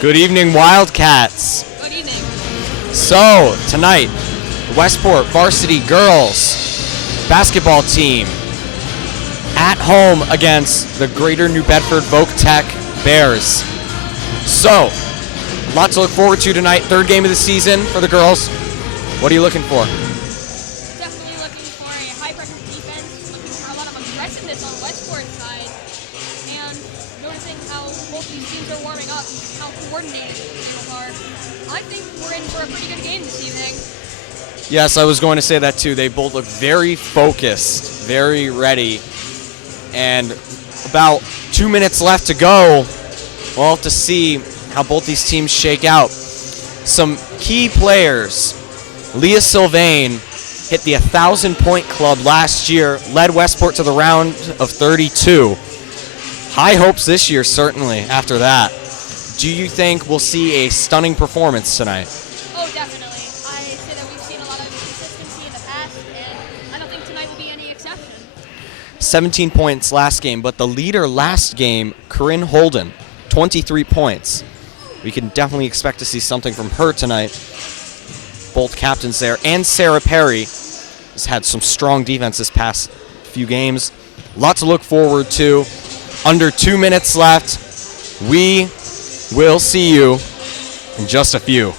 Good evening, Wildcats. Good evening. So, tonight, the Westport varsity girls basketball team at home against the Greater New Bedford Voc Tech Bears. So, lots to look forward to tonight. Third game of the season for the girls. What are you looking for? Definitely looking for a high-pressure defense, looking for a lot of aggressiveness on Westport's side, and noticing how both these teams are warming up, how coordinated they are. I think we're in for a pretty good game this evening. Yes, I was going to say that too. They both look very focused, very ready. And about 2 minutes left to go. We'll have to see how both these teams shake out. Some key players. Leah Sylvain hit the 1,000-point club last year, led Westport to the round of 32. High hopes this year, certainly, after that. Do you think we'll see a stunning performance tonight? Oh, definitely. I say that we've seen a lot of consistency in the past, and I don't think tonight will be any exception. 17 points last game, but the leader last game, Corinne Holden, 23 points. We can definitely expect to see something from her tonight. Both captains there. And Sarah Perry has had some strong defense this past few games. Lot to look forward to. Under 2 minutes left. We will see you in just a few.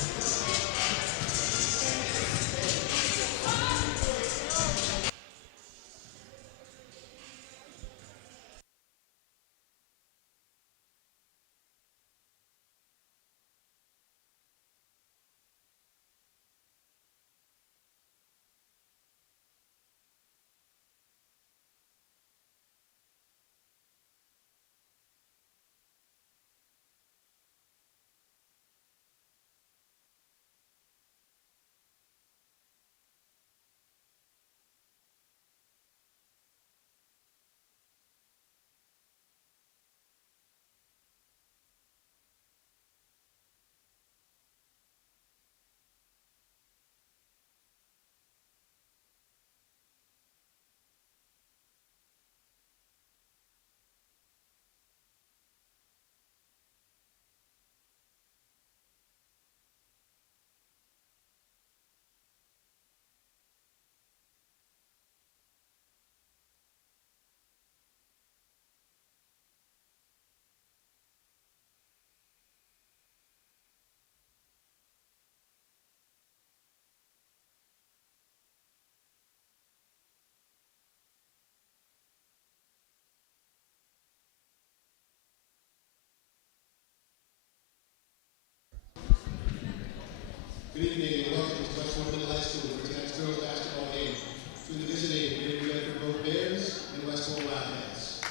Good evening and welcome to Westport Middle High School for tonight's girls basketball game between the visiting Greater New Bedford Voc Bears and Westport Wildcats.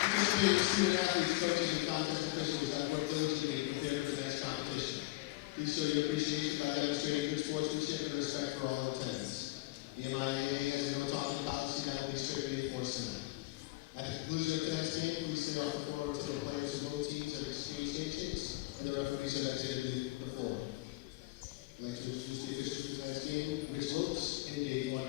Participating student athletes, coaches, and contest officials have worked diligently to prepare for tonight's competition. Please show your appreciation by demonstrating good sportsmanship and respect for all attendants. The MIAA has a no talking policy that will be strictly enforced tonight. At the conclusion of tonight's game, please stay off the floor until the players of both teams have exchanged handshakes and the referees have exited the floor. I'd like to introduce the officials for tonight's game, Rich Lopes and NB Voc.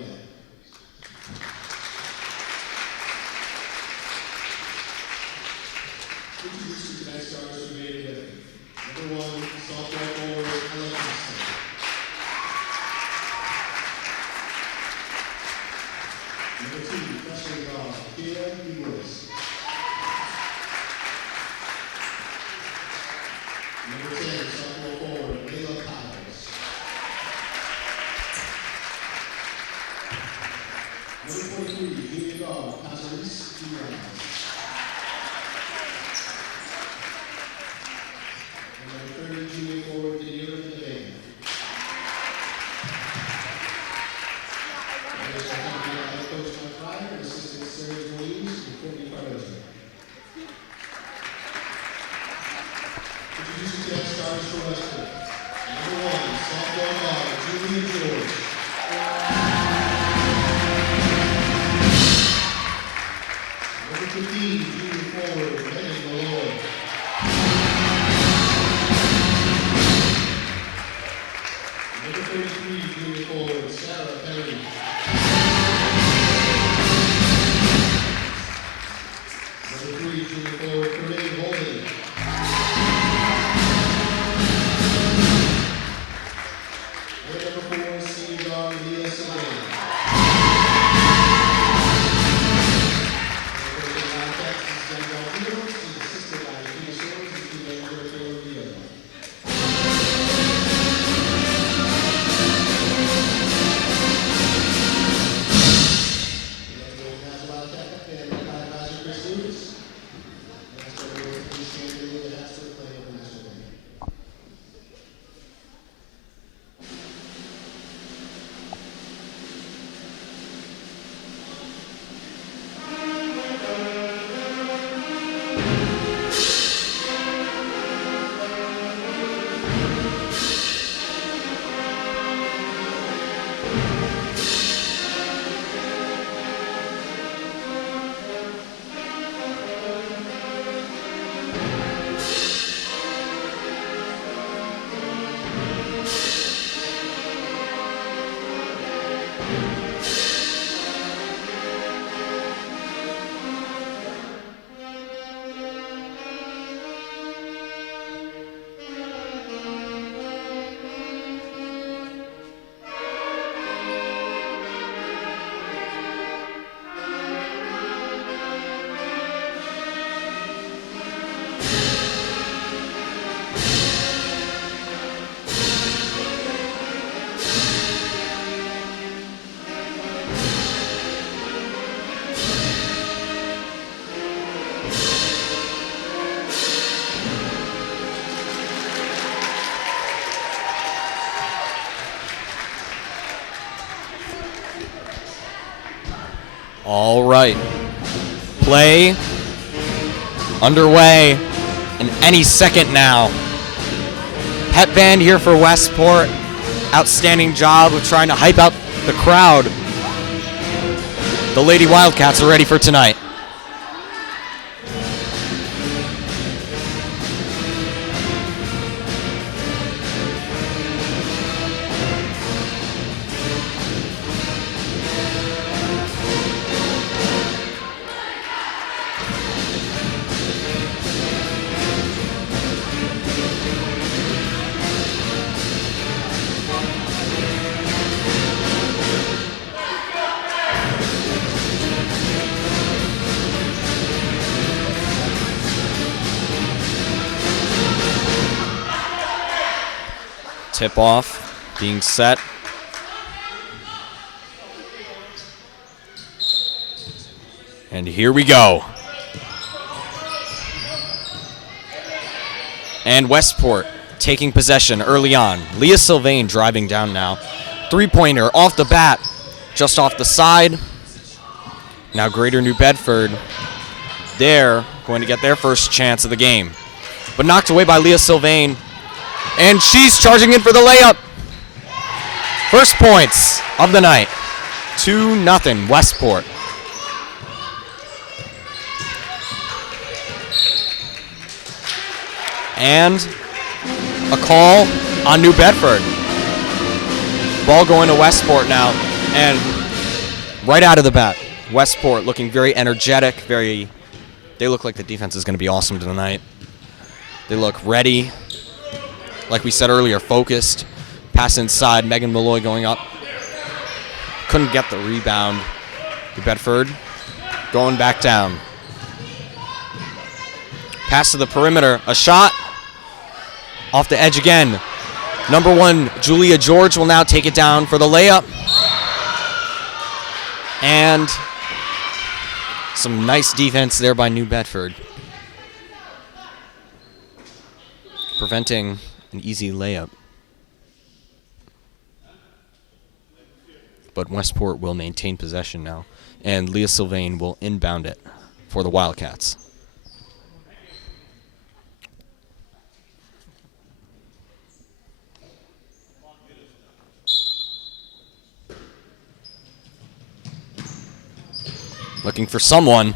Introduce you tonight's starters for Greater New Bedford. Number 1, sophomore forward, Ella Thompson. Number 2, freshman guard, Kira Lewis. Number 10, sophomore forward, Layla Powers. Number 43, junior guard, Cazaris Duraz. And number 30, junior forward, Danilo Levane. Members are accompanied by head coach Mike Fryer and assistant Serge Williams and Courtney Cardozo. Introducing tonight's starters for Westport. Number 1, sophomore guard, Julia George. Number 15, junior forward, Megan Malloy. Number 33, junior forward, Sarah Perry. All right. Play underway in any second now. Pep band here for Westport. Outstanding job of trying to hype out the crowd. The Lady Wildcats are ready for tonight. Tip-off being set. And here we go. And Westport taking possession early on. Leah Sylvain driving down now. Three-pointer off the bat, just off the side. Now Greater New Bedford, they're going to get their first chance of the game. But knocked away by Leah Sylvain. And she's charging in for the layup. First points of the night. 2-0 Westport. And a call on New Bedford. Ball going to Westport now. And right out of the bat, Westport looking very energetic. They look like the defense is going to be awesome tonight. They look ready. Like we said earlier, focused. Pass inside, Megan Malloy going up. Couldn't get the rebound. New Bedford going back down. Pass to the perimeter. A shot. Off the edge again. Number 1, Julia George will now take it down for the layup. And some nice defense there by New Bedford. Preventing an easy layup. But Westport will maintain possession now. And Leah Sylvain will inbound it for the Wildcats. Looking for someone.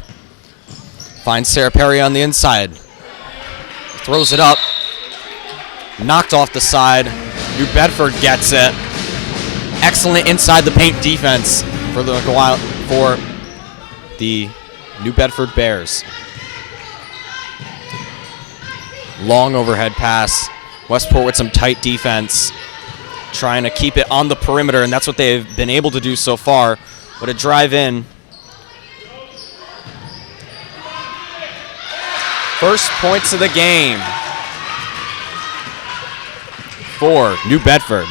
Finds Sarah Perry on the inside. Throws it up. Knocked off the side. New Bedford gets it. Excellent inside the paint defense for the New Bedford Bears. Long overhead pass. Westport with some tight defense. Trying to keep it on the perimeter, and that's what they've been able to do so far. But a drive in. First points of the game for New Bedford.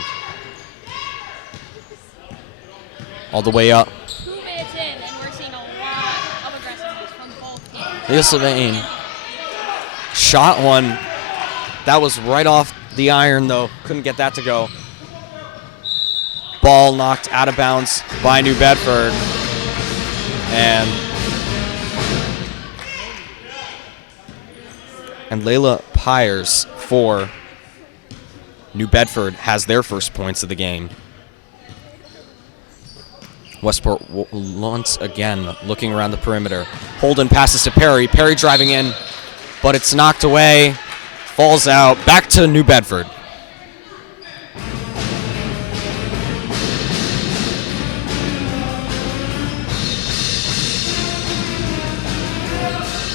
All the way up. 2 minutes in, and we're seeing a lot of aggressiveness from both teams. Leah Sylvain shot one. That was right off the iron, though. Couldn't get that to go. Ball knocked out of bounds by New Bedford. And Layla Pyers for New Bedford has their first points of the game. Westport once again looking around the perimeter. Holden passes to Perry. Perry driving in, but it's knocked away. Falls out. Back to New Bedford.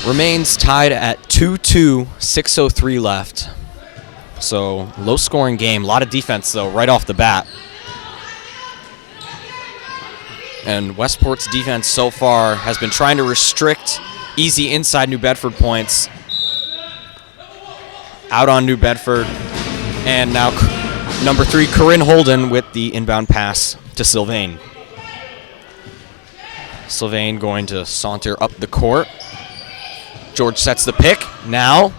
Remains tied at 2-2, 6:03 left. So low-scoring game. A lot of defense, though, right off the bat. And Westport's defense so far has been trying to restrict easy inside New Bedford points. Out on New Bedford. And now number 3, Corinne Holden with the inbound pass to Sylvain. Sylvain going to saunter up the court. George sets the pick. Now,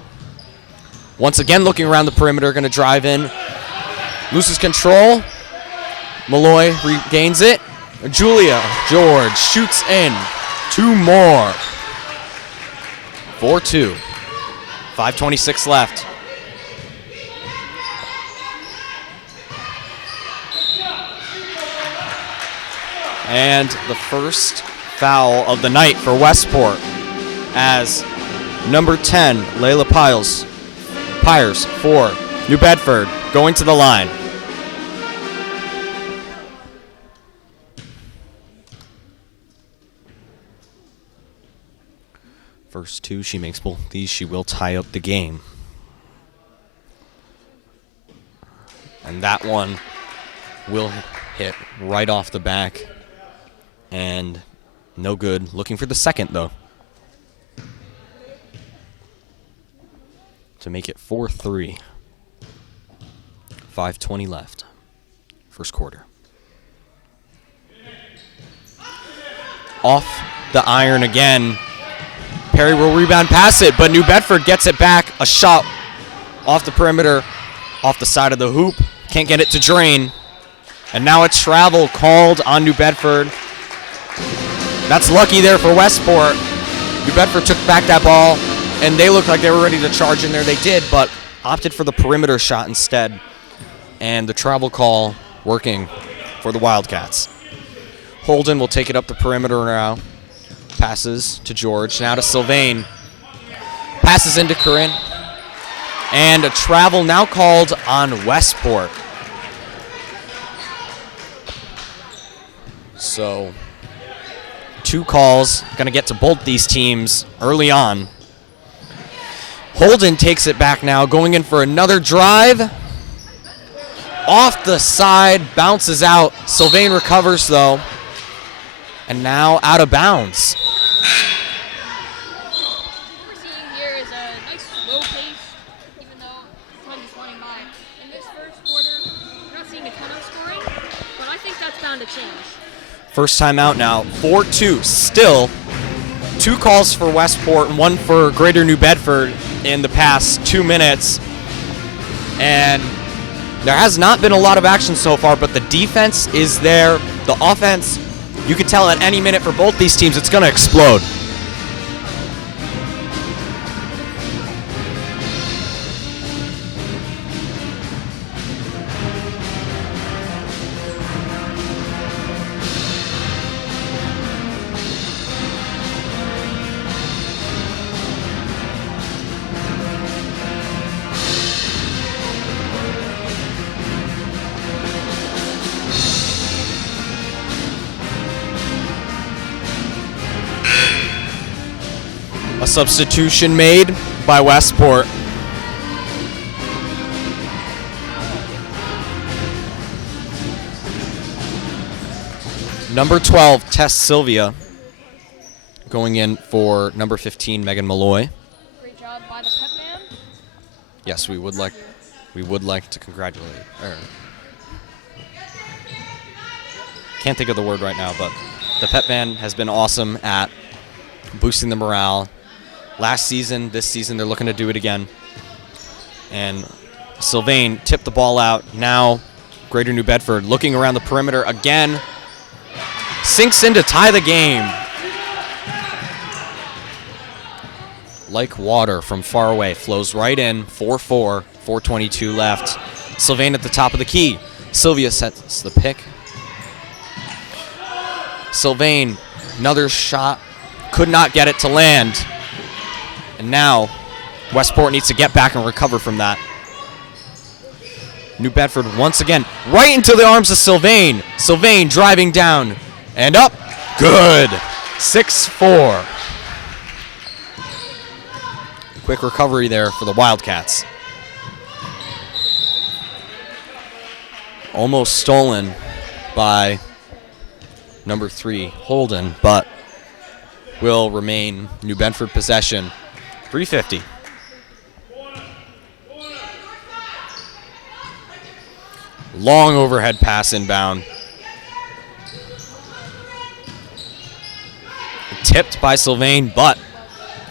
once again looking around the perimeter, going to drive in. Loses control. Malloy regains it. Julia George shoots in. 2 more. 4-2. 5:26 left. And the first foul of the night for Westport as number 10, Layla Pyers for New Bedford going to the line. First 2, she makes both these. She will tie up the game. And that one will hit right off the back. And no good. Looking for the second, though. To make it 4-3. 5:20 left. First quarter. Off the iron again. Perry will rebound pass it, but New Bedford gets it back. A shot off the perimeter, off the side of the hoop. Can't get it to drain. And now a travel called on New Bedford. That's lucky there for Westport. New Bedford took back that ball, and they looked like they were ready to charge in there. They did, but opted for the perimeter shot instead. And the travel call working for the Wildcats. Holden will take it up the perimeter now. Passes to George, now to Sylvain. Passes into Corinne. And a travel now called on Westport. So, 2 calls, going to get to both these teams early on. Holden takes it back now, going in for another drive. Off the side, bounces out. Sylvain recovers though. And now out of bounds. What we're seeing here is a nice slow pace, even though time is running by. In this first quarter, we're not seeing a ton of scoring, but I think that's bound to change. First time out now, 4-2. Still, 2 calls for Westport and 1 for Greater New Bedford in the past 2 minutes. And there has not been a lot of action so far, but the defense is there. The offense, you can tell at any minute for both these teams, it's going to explode. A substitution made by Westport. Number 12, Tess Sylvia, going in for number 15, Megan Malloy. Great job by the pep man. Yes, we would like to congratulate her. Can't think of the word right now, but the pep man has been awesome at boosting the morale. Last season, this season, they're looking to do it again. And Sylvain tipped the ball out. Now, Greater New Bedford looking around the perimeter again. Sinks in to tie the game. Like water from far away. Flows right in. 4-4. 4:22 left. Sylvain at the top of the key. Sylvia sets the pick. Sylvain, another shot. Could not get it to land. And now, Westport needs to get back and recover from that. New Bedford once again, right into the arms of Sylvain. Sylvain driving down and up. Good. 6-4. Quick recovery there for the Wildcats. Almost stolen by number 3, Holden, but will remain New Bedford possession. 3:50. Long overhead pass inbound. Tipped by Sylvain, but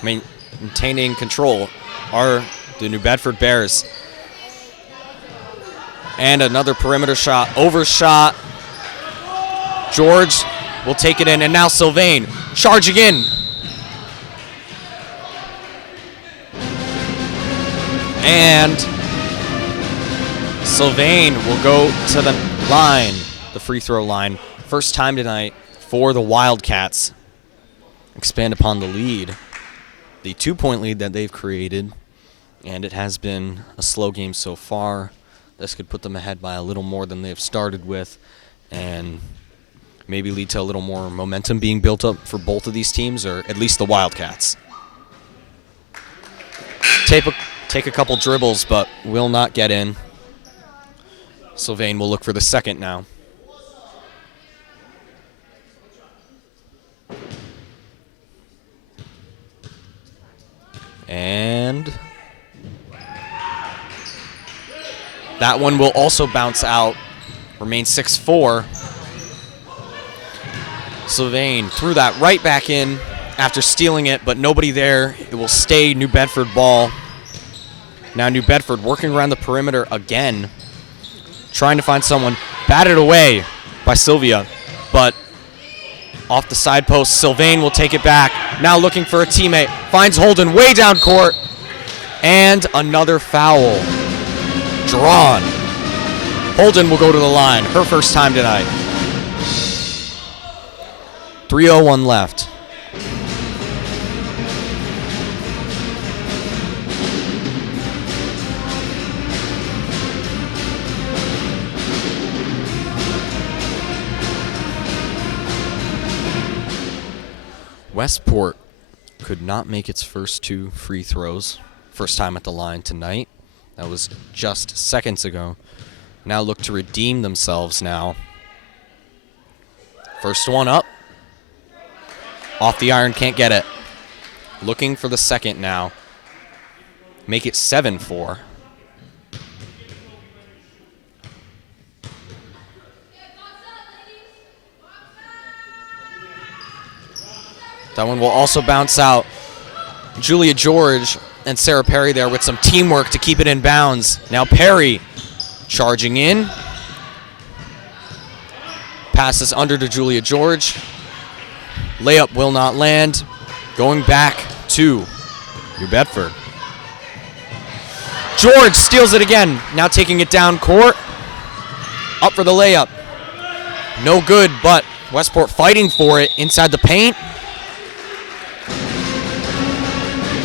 maintaining control are the New Bedford Bears. And another perimeter shot, overshot. George will take it in, and now Sylvain charging in. And Sylvain will go to the line, the free throw line. First time tonight for the Wildcats. Expand upon the lead, the 2-point lead that they've created, and it has been a slow game so far. This could put them ahead by a little more than they've started with, and maybe lead to a little more momentum being built up for both of these teams, or at least the Wildcats. Take a couple dribbles, but will not get in. Sylvain will look for the second now. And that one will also bounce out. Remains 6-4. Sylvain threw that right back in after stealing it, but nobody there. It will stay New Bedford ball. Now New Bedford working around the perimeter again, trying to find someone. Batted away by Sylvia, but off the side post, Sylvain will take it back. Now looking for a teammate. Finds Holden way down court. And another foul drawn. Holden will go to the line. Her first time tonight. 3:01 left. Westport could not make its first 2 free throws. First time at the line tonight. That was just seconds ago. Now look to redeem themselves now. First one up. Off the iron, can't get it. Looking for the second now. Make it 7-4. That one will also bounce out. Julia George and Sarah Perry there with some teamwork to keep it in bounds. Now Perry charging in. Passes under to Julia George. Layup will not land. Going back to New Bedford. George steals it again. Now taking it down court. Up for the layup. No good, but Westport fighting for it inside the paint.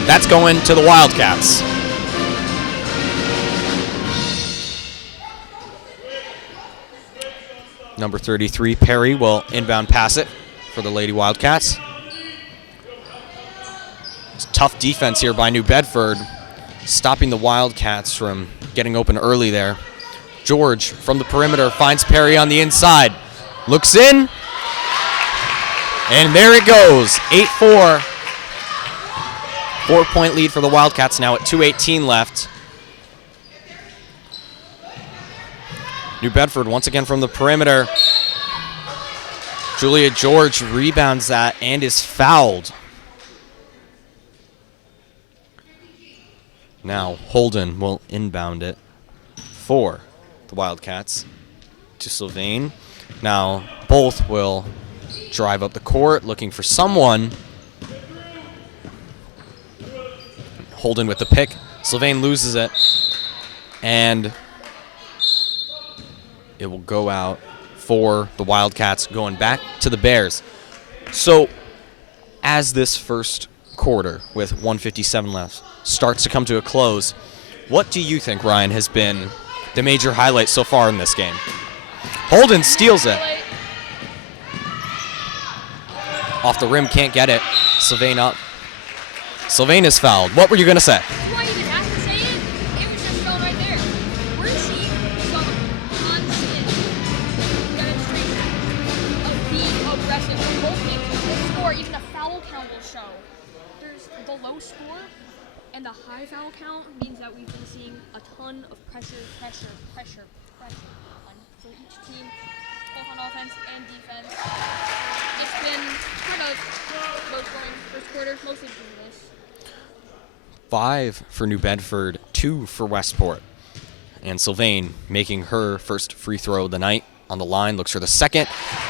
That's going to the Wildcats. Number 33, Perry, will inbound pass it for the Lady Wildcats. It's tough defense here by New Bedford, stopping the Wildcats from getting open early there. George from the perimeter finds Perry on the inside. Looks in. And there it goes. 8-4. 4-point lead for the Wildcats now at 2:18 left. New Bedford once again from the perimeter. Julia George rebounds that and is fouled. Now Holden will inbound it for the Wildcats to Sylvain. Now both will drive up the court looking for someone. Holden with the pick. Sylvain loses it. And it will go out for the Wildcats, going back to the Bears. So as this first quarter with 1:57 left starts to come to a close, what do you think, Ryan, has been the major highlight so far in this game? Holden steals it. Off the rim, can't get it. Sylvain up. Sylvain is fouled. What were you going to say? Before I even have to say it, it was just shown right there. We're seeing some constant demonstration of being aggressive from both teams. The score, even the foul count will show. There's the low score and the high foul count means that we've been seeing a ton of pressure on for each team, both on offense and defense. It's been kind of low scoring first quarter, mostly due to this. 5 for New Bedford, 2 for Westport. And Sylvain making her first free throw of the night on the line. Looks for the second.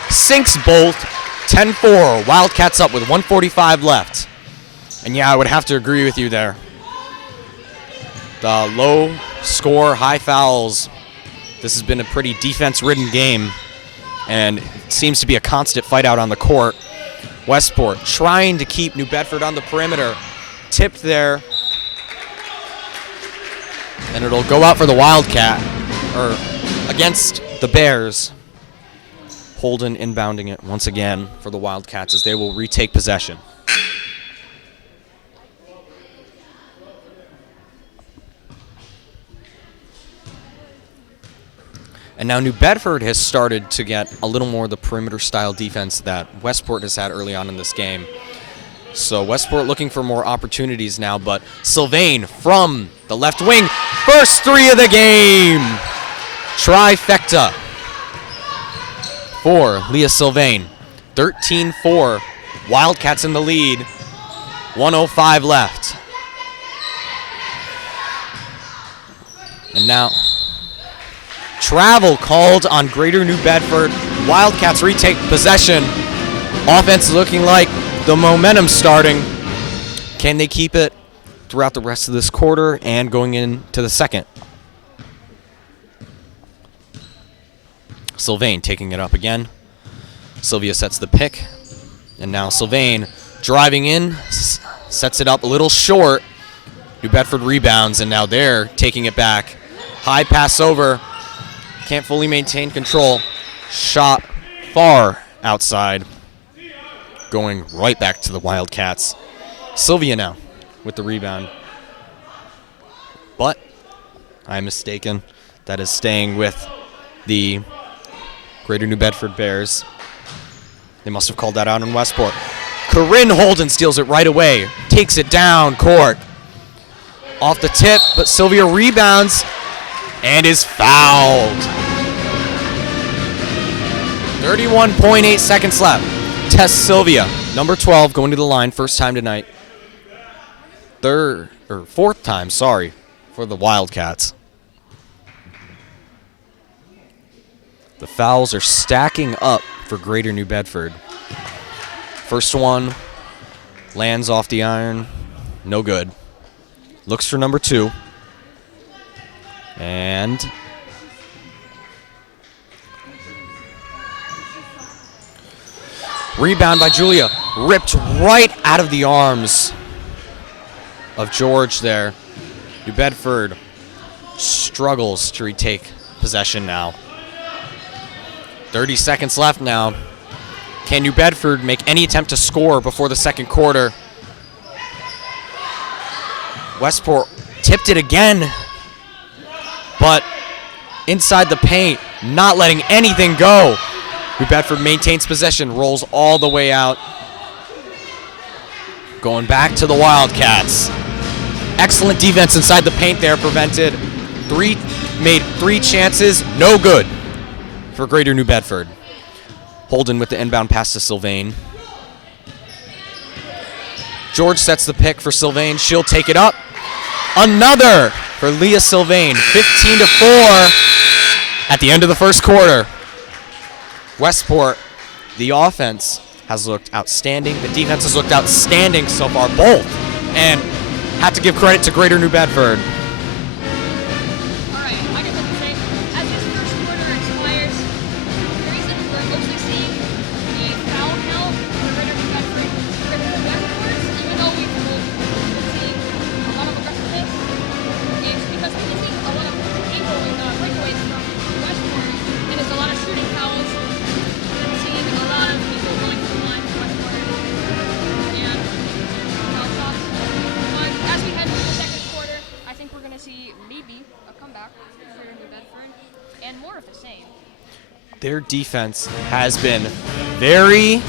Sinks both. 10-4, Wildcats up with 1:45 left. And yeah, I would have to agree with you there. The low score, high fouls. This has been a pretty defense-ridden game, and it seems to be a constant fight out on the court. Westport trying to keep New Bedford on the perimeter. Tipped there. And it'll go out for the Wildcat, or against the Bears. Holden inbounding it once again for the Wildcats as they will retake possession. And now New Bedford has started to get a little more of the perimeter style defense that Westport has had early on in this game. So Westport looking for more opportunities now, but Sylvain from the left wing, first three of the game. Trifecta for Leah Sylvain. 13-4, Wildcats in the lead, 1:05 left. And now travel called on Greater New Bedford. Wildcats retake possession. Offense looking like the momentum starting. Can they keep it throughout the rest of this quarter and going into the second? Sylvain taking it up again. Sylvia sets the pick. And now Sylvain driving in, sets it up a little short. New Bedford rebounds, and now they're taking it back. High pass over. Can't fully maintain control. Shot far outside. Going right back to the Wildcats. Sylvia now with the rebound. But I'm mistaken. That is staying with the Greater New Bedford Bears. They must have called that out in Westport. Corinne Holden steals it right away. Takes it down court. Off the tip, but Sylvia rebounds and is fouled. 31.8 seconds left. Tess Sylvia, number 12, going to the line, first time tonight. Fourth time, for the Wildcats. The fouls are stacking up for Greater New Bedford. First one lands off the iron, no good. Looks for number 2. And rebound by Julia. Ripped right out of the arms of George there. New Bedford struggles to retake possession now. 30 seconds left now. Can New Bedford make any attempt to score before the second quarter? Westport tipped it again, but inside the paint, not letting anything go. New Bedford maintains possession, rolls all the way out. Going back to the Wildcats. Excellent defense inside the paint there, prevented. Made 3 chances, no good for Greater New Bedford. Holden with the inbound pass to Sylvain. George sets the pick for Sylvain. She'll take it up. Another for Leah Sylvain. 15-4 at the end of the first quarter. Westport, the offense has looked outstanding. The defense has looked outstanding so far, both. And have to give credit to Greater New Bedford. All right, I just have to say, as this first quarter expires, the reason we're mostly seeing the foul count for Greater New Bedford Westport, even though we've been seeing a lot of aggressiveness, is because we've been seeing a lot of breakaways from Westport, and there's a lot of shooting fouls. We've been seeing a lot of people going to the line for Westport, and foul shots. But as we head into the second quarter, I think we're going to see maybe a comeback for New Bedford and more of the same. Their defense has been very,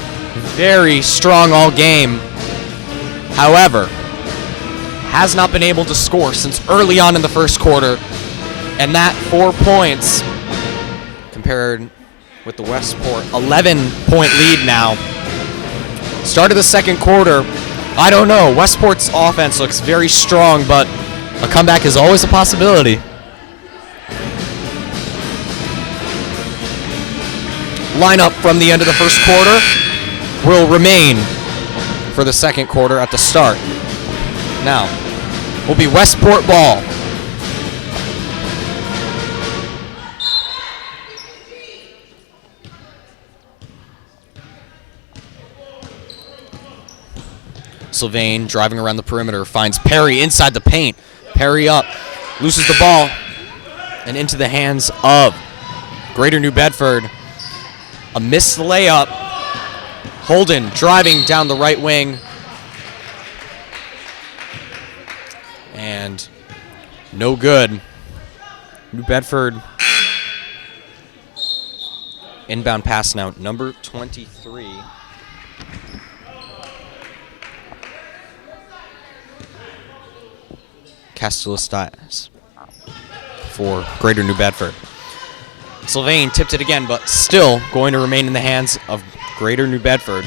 very strong all game. However, has not been able to score since early on in the first quarter. And that 4 points compared with the Westport 11-point lead now. Start of the second quarter, I don't know. Westport's offense looks very strong, but a comeback is always a possibility. Lineup from the end of the first quarter. will remain for the second quarter at the start. Now, will be Westport ball. Sylvain driving around the perimeter, finds Perry inside the paint. Perry up, loses the ball, and into the hands of Greater New Bedford. A missed layup. Holden driving down the right wing. And no good. New Bedford. Inbound pass now, number 23. Castellistas for Greater New Bedford. Sylvain tipped it again, but still going to remain in the hands of Greater New Bedford.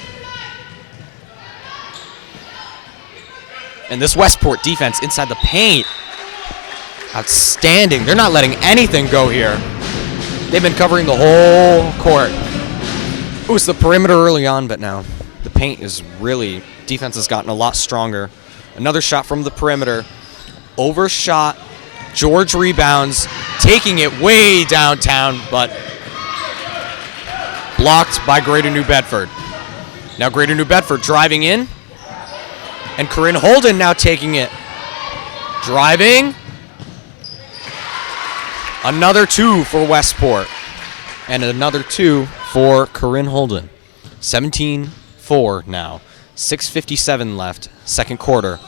And this Westport defense inside the paint, outstanding. They're not letting anything go here. They've been covering the whole court. It was the perimeter early on, but now the paint is really, defense has gotten a lot stronger. Another shot from the perimeter. Overshot. George rebounds, taking it way downtown, but blocked by Greater New Bedford. Now Greater New Bedford driving in, and Corinne Holden now taking it. Driving. Another two for Westport, and another two for Corinne Holden. 17-4 now. 6:57 left, second quarter.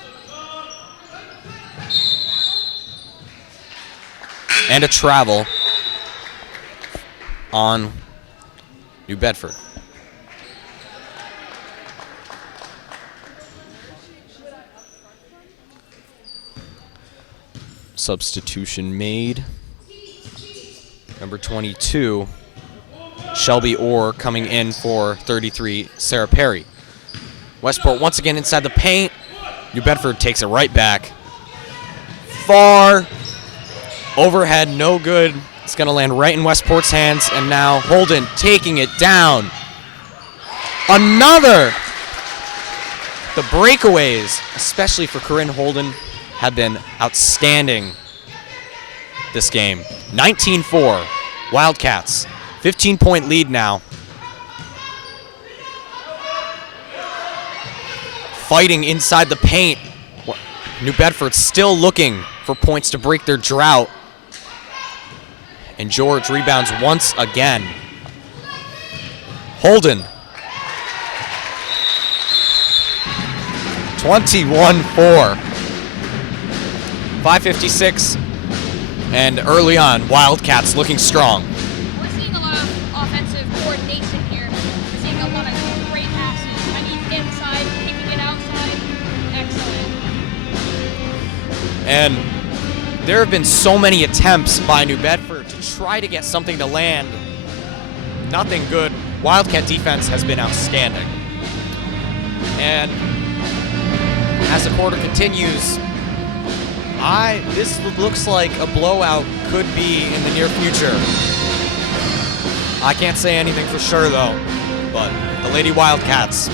And a travel on New Bedford. Substitution made. Number 22, Shelby Orr coming in for 33, Sarah Perry. Westport once again inside the paint. New Bedford takes it right back. Far. Overhead, no good. It's going to land right in Westport's hands, and now Holden taking it down. Another. The breakaways, especially for Corinne Holden, have been outstanding this game. 19-4, Wildcats. 15-point lead now. Fighting inside the paint. New Bedford still looking for points to break their drought. And George rebounds once again. Holden. 21-4. 5:56. And early on, Wildcats looking strong. We're seeing a lot of offensive coordination here. We're seeing a lot of great passes. I mean, inside, kicking it outside. Excellent. And there have been so many attempts by New Bedford to try to get something to land. Nothing good. Wildcat defense has been outstanding. And as the quarter continues, this looks like a blowout could be in the near future. I can't say anything for sure though, but the Lady Wildcats,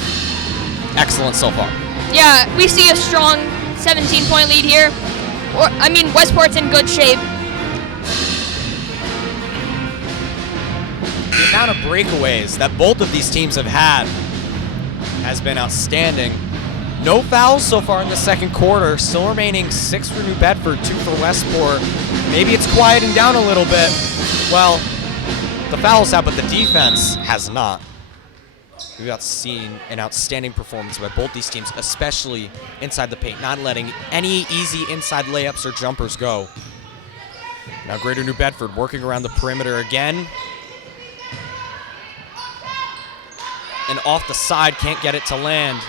excellent so far. Yeah, we see a strong 17-point lead here. Westport's in good shape. The amount of breakaways that both of these teams have had has been outstanding. No fouls so far in the second quarter. Still remaining 6 for New Bedford, 2 for Westport. Maybe it's quieting down a little bit. Well, the fouls have, but the defense has not. We've seen an outstanding performance by both these teams, especially inside the paint, not letting any easy inside layups or jumpers go. Now Greater New Bedford working around the perimeter again. And off the side, can't get it to land.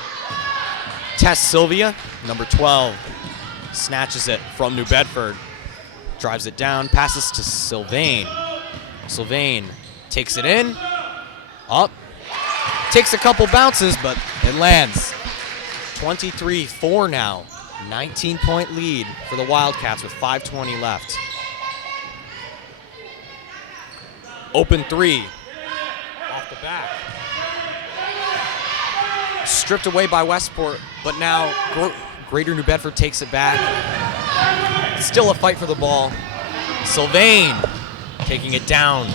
Tess Sylvia, number 12, snatches it from New Bedford. Drives it down, passes to Sylvain. Sylvain takes it in, up, takes a couple bounces, but it lands. 23-4 now. 19-point lead for the Wildcats with 5:20 left. Open three. Off the back. stripped away by Westport, but now Greater New Bedford takes it back. Still a fight for the ball. Sylvain taking it down.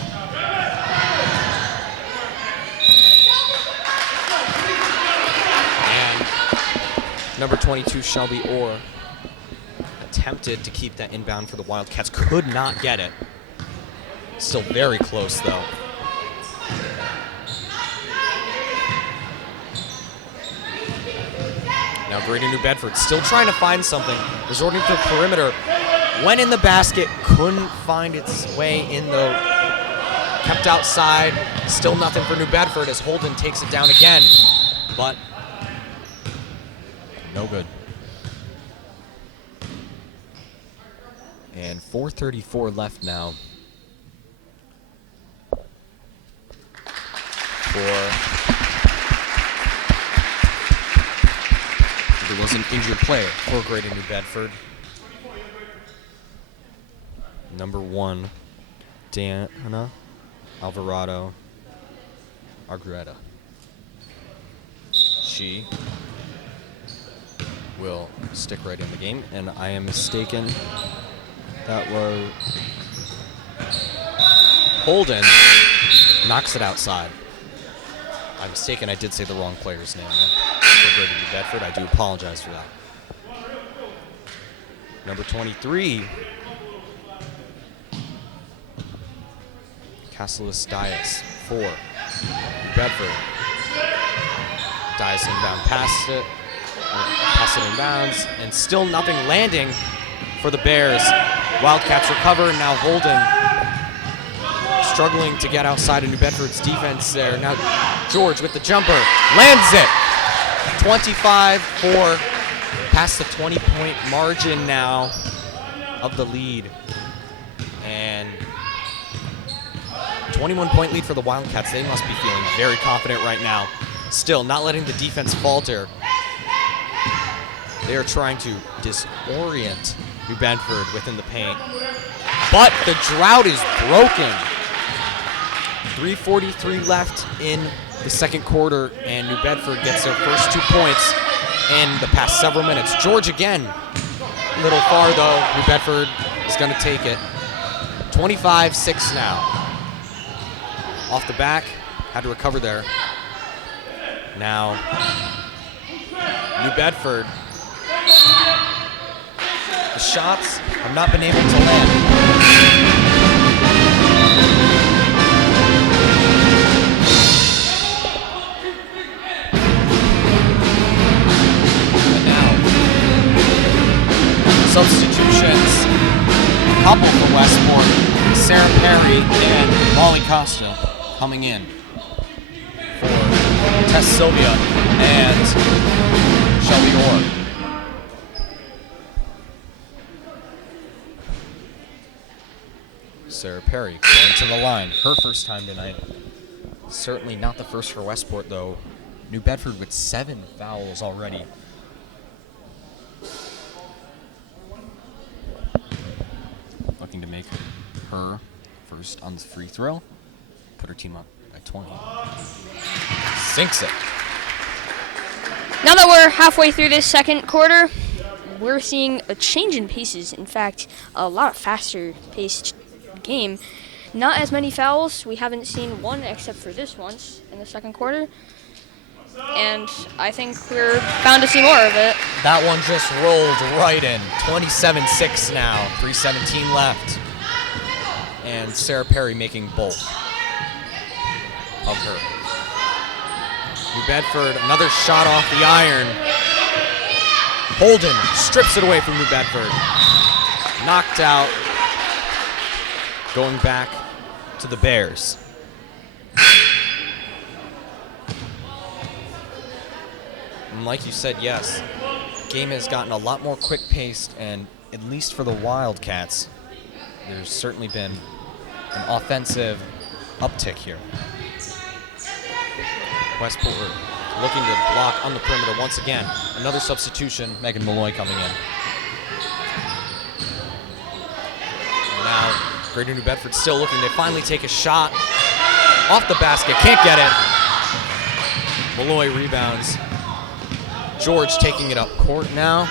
And number 22, Shelby Orr, attempted to keep that inbound for the Wildcats. Could not get it. Still very close, though. Now Greater New Bedford still trying to find something. Resorting to the perimeter. Went in the basket. Couldn't find its way in, though. Kept outside. Still nothing for New Bedford as Holden takes it down again. But no good. And 4:34 left now. There was an injured player for Greater New Bedford. Number 1, Diana Alvarado Argueta. She will stick right in the game, and I am mistaken. That was Holden knocks it outside. I'm mistaken, I did say the wrong player's name for Greater New Bedford. I do apologize for that. Number 23, Cassius Dias for New Bedford. Dias inbound passed it in bounds, and still nothing landing for the Bears. Wildcats recover, and now Holden struggling to get outside of New Bedford's defense there. Now George with the jumper, lands it. 25-4, past the 20-point margin now of the lead. And 21-point lead for the Wildcats. They must be feeling very confident right now. Still not letting the defense falter. They are trying to disorient New Bedford within the paint. But the drought is broken. 3:43 left in the second quarter, and New Bedford gets their first 2 points in the past several minutes. George again, a little far though. New Bedford is going to take it. 25-6 now. Off the back, had to recover there. Now, New Bedford. The shots have not been able to land. Substitutions, couple for Westport, Sarah Perry and Molly Costa coming in for Tess Sylvia and Shelby Orr. Sarah Perry going to the line, her first time tonight. Certainly not the first for Westport though. New Bedford with 7 fouls already. Looking to make her first on the free throw. Put her team up by 20. Sinks it. Now that we're halfway through this second quarter, we're seeing a change in paces. In fact, a lot of faster paced game. Not as many fouls. We haven't seen one except for this once in the second quarter. And I think we're bound to see more of it. That one just rolled right in. 27-6 now. 3:17 left. And Sarah Perry making both of her. New Bedford, another shot off the iron. Holden strips it away from New Bedford. Knocked out. Going back to the Bears. And like you said, yes, game has gotten a lot more quick-paced, and at least for the Wildcats, there's certainly been an offensive uptick here. Westport looking to block on the perimeter once again. Another substitution, Megan Malloy coming in. And now, Greater New Bedford still looking to finally take a shot off the basket. Can't get it. Malloy rebounds. George taking it up court now.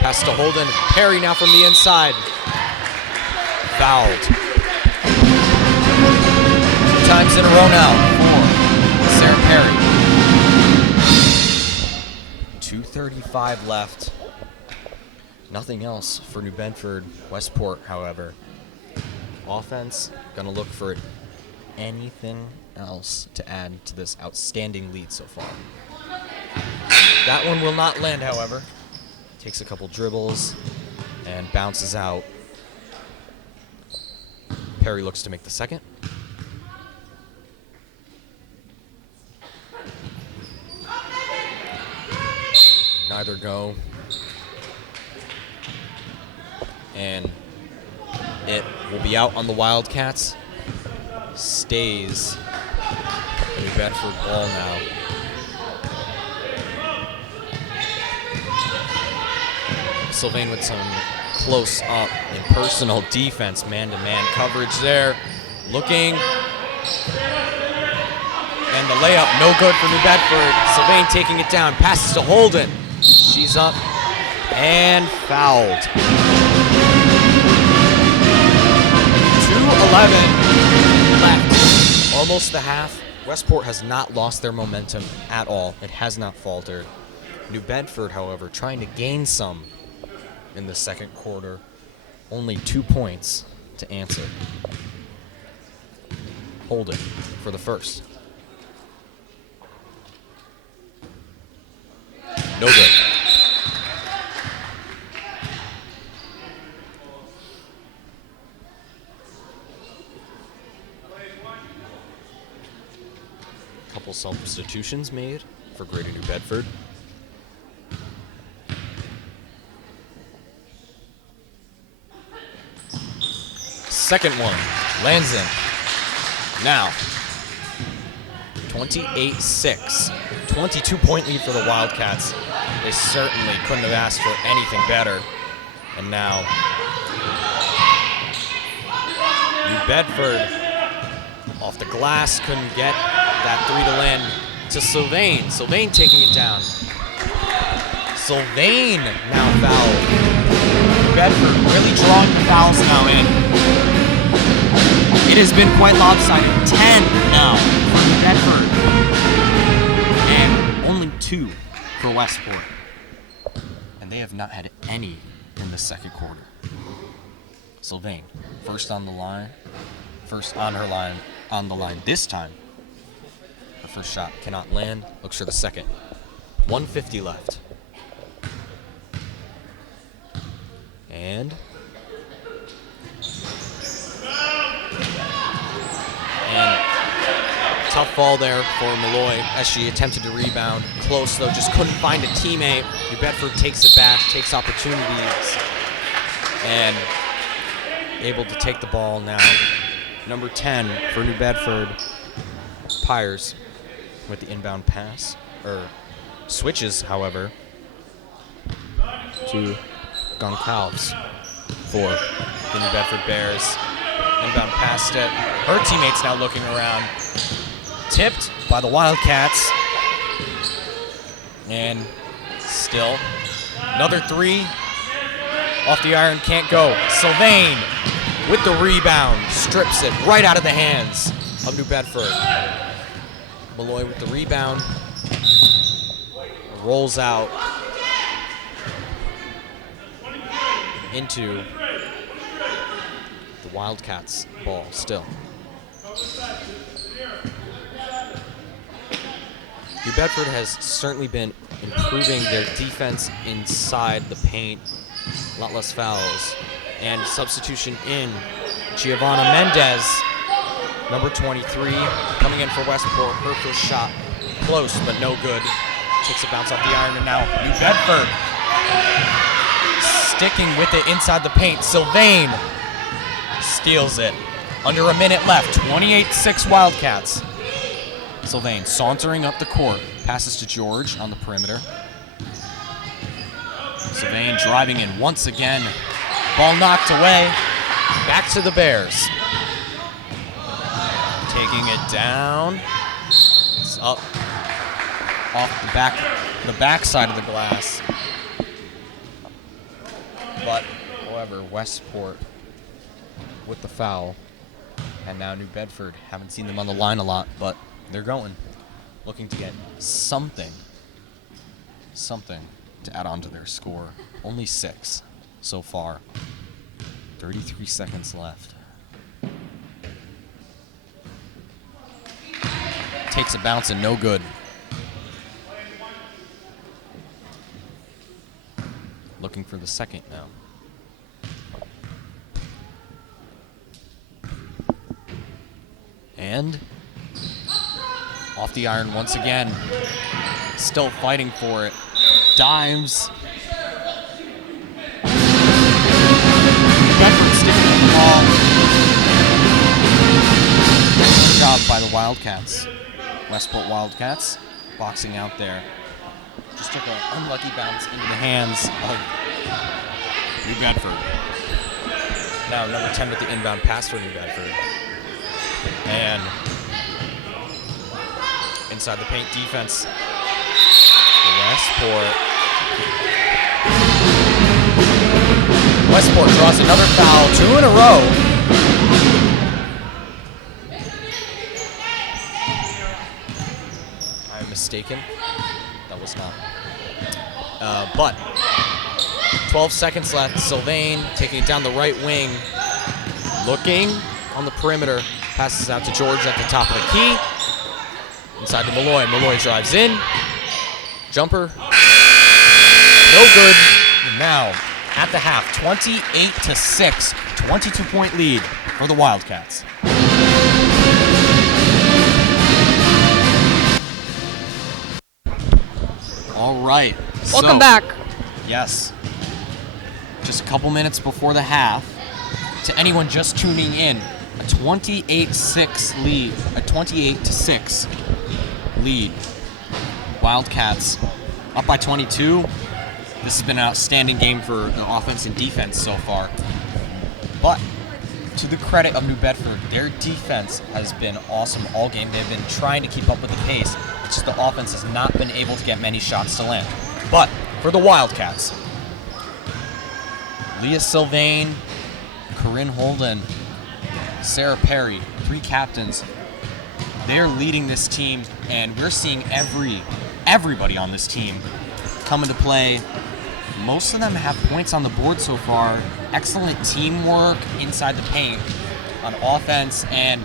Pass to Holden. Perry now from the inside. Fouled. 2 times in a row now for Sarah Perry. 2:35 left. Nothing else for New Bedford. Westport, however. Offense, gonna look for anything else to add to this outstanding lead so far. That one will not land, however. Takes a couple dribbles and bounces out. Perry looks to make the second. Neither go. And it will be out on the Wildcats. Stays a New Bedford ball now. Sylvain with some close up and personal defense, man-to-man coverage there. Looking. And the layup, no good for New Bedford. Sylvain taking it down, passes to Holden. She's up and fouled. 2:11 left. Almost the half. Westport has not lost their momentum at all. It has not faltered. New Bedford, however, trying to gain some in the second quarter. Only 2 points to answer. Holden for the first. No good. Couple substitutions made for Greater New Bedford. Second one lands in. Now, 28-6. 22-point lead for the Wildcats. They certainly couldn't have asked for anything better. And now, New Bedford off the glass, couldn't get that three to land to Sylvain. Sylvain taking it down. Sylvain now fouled. New Bedford really drawing the fouls now in. It has been quite lopsided. 10 now for New Bedford. And only 2 for Westport. And they have not had any in the second quarter. Sylvain, first on the line. First on her line, on the line this time. Her first shot cannot land. Looks for the second. 1:50 left. And tough ball there for Malloy as she attempted to rebound. Close though, just couldn't find a teammate. New Bedford takes it back, takes opportunities, and able to take the ball now. Number 10 for New Bedford, Pyers with the inbound pass, or switches, however, to Goncalves for the New Bedford Bears. Inbound pass to her teammates now looking around. Tipped by the Wildcats. And still another three off the iron, can't go. Sylvain with the rebound, strips it right out of the hands of New Bedford. Malloy with the rebound, rolls out into the Wildcats ball still. New Bedford has certainly been improving their defense inside the paint. A lot less fouls. And substitution in Giovanna Mendez, number 23, coming in for Westport. Her first shot close, but no good. Takes a bounce off the iron, and now New Bedford sticking with it inside the paint. Sylvain steals it. Under a minute left, 28-6 Wildcats. Sylvain sauntering up the court, passes to George on the perimeter. Sylvain driving in once again. Ball knocked away. Back to the Bears. Taking it down. It's up off the back the backside of the glass. But, however, Westport with the foul. And now New Bedford. Haven't seen them on the line a lot, but they're going. Looking to get something to add on to their score. Only 6 so far. 33 seconds left. Takes a bounce and no good. Looking for the second now. And off the iron once again. Still fighting for it. Dives. Bedford sticking with the ball. Good job by the Wildcats. Westport Wildcats boxing out there. Just took an unlucky bounce into the hands of New Bedford. Now number 10 with the inbound pass for New Bedford. And inside the paint defense, Westport draws another foul, 2 in a row. I'm mistaken. That was not. But 12 seconds left. Sylvain taking it down the right wing. Looking on the perimeter. Passes out to George at the top of the key. Inside to Malloy. Malloy drives in. Jumper. No good. And now, at the half, 28-6. 22-point lead for the Wildcats. All right. Welcome back. Yes. Just a couple minutes before the half. To anyone just tuning in, a 28-6 lead. A 28-6 lead. Wildcats up by 22. This has been an outstanding game for the offense and defense so far. But to the credit of New Bedford, their defense has been awesome all game. They've been trying to keep up with the pace. It's just the offense has not been able to get many shots to land. But for the Wildcats, Leah Sylvain, Corinne Holden, Sarah Perry, 3 captains. They're leading this team, and we're seeing everybody on this team come into play. Most of them have points on the board so far. Excellent teamwork inside the paint on offense and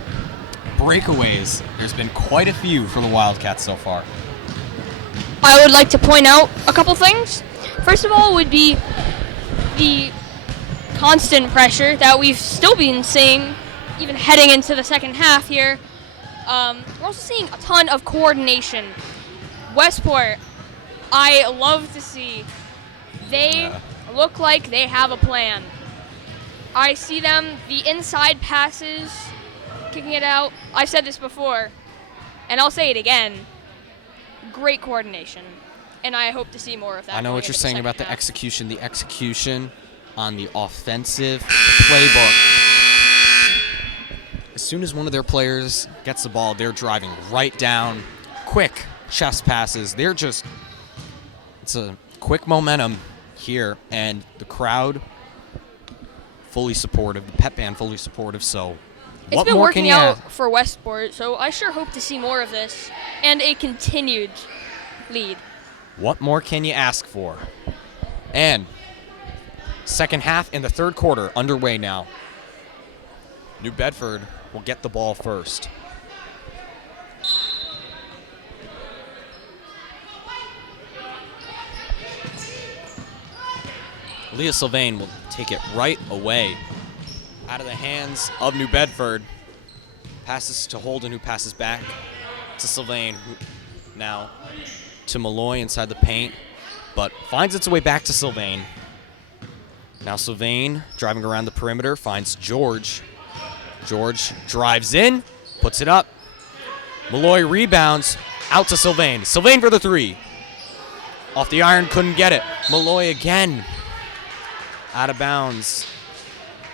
breakaways. There's been quite a few for the Wildcats so far. I would like to point out a couple things. First of all would be the constant pressure that we've still been seeing even heading into the second half here. We're also seeing a ton of coordination. Westport, I love to see. They look like they have a plan. I see them, the inside passes, kicking it out. I've said this before, and I'll say it again. Great coordination, and I hope to see more of that. I know what you're saying about the half. execution. The execution on the offensive playbook. As soon as one of their players gets the ball, they're driving right down. Quick chest passes. It's a quick momentum here, and the crowd fully supportive, the pep band fully supportive, so It's been working out for Westport, so I sure hope to see more of this and a continued lead. What more can you ask for? And second half in the third quarter underway now. New Bedford will get the ball first. Leah Sylvain will take it right away out of the hands of New Bedford. Passes to Holden, who passes back to Sylvain, who now to Malloy inside the paint, but finds its way back to Sylvain. Now Sylvain driving around the perimeter, finds George. George drives in, puts it up. Malloy rebounds, out to Sylvain. Sylvain for the 3. Off the iron, couldn't get it. Malloy again. Out of bounds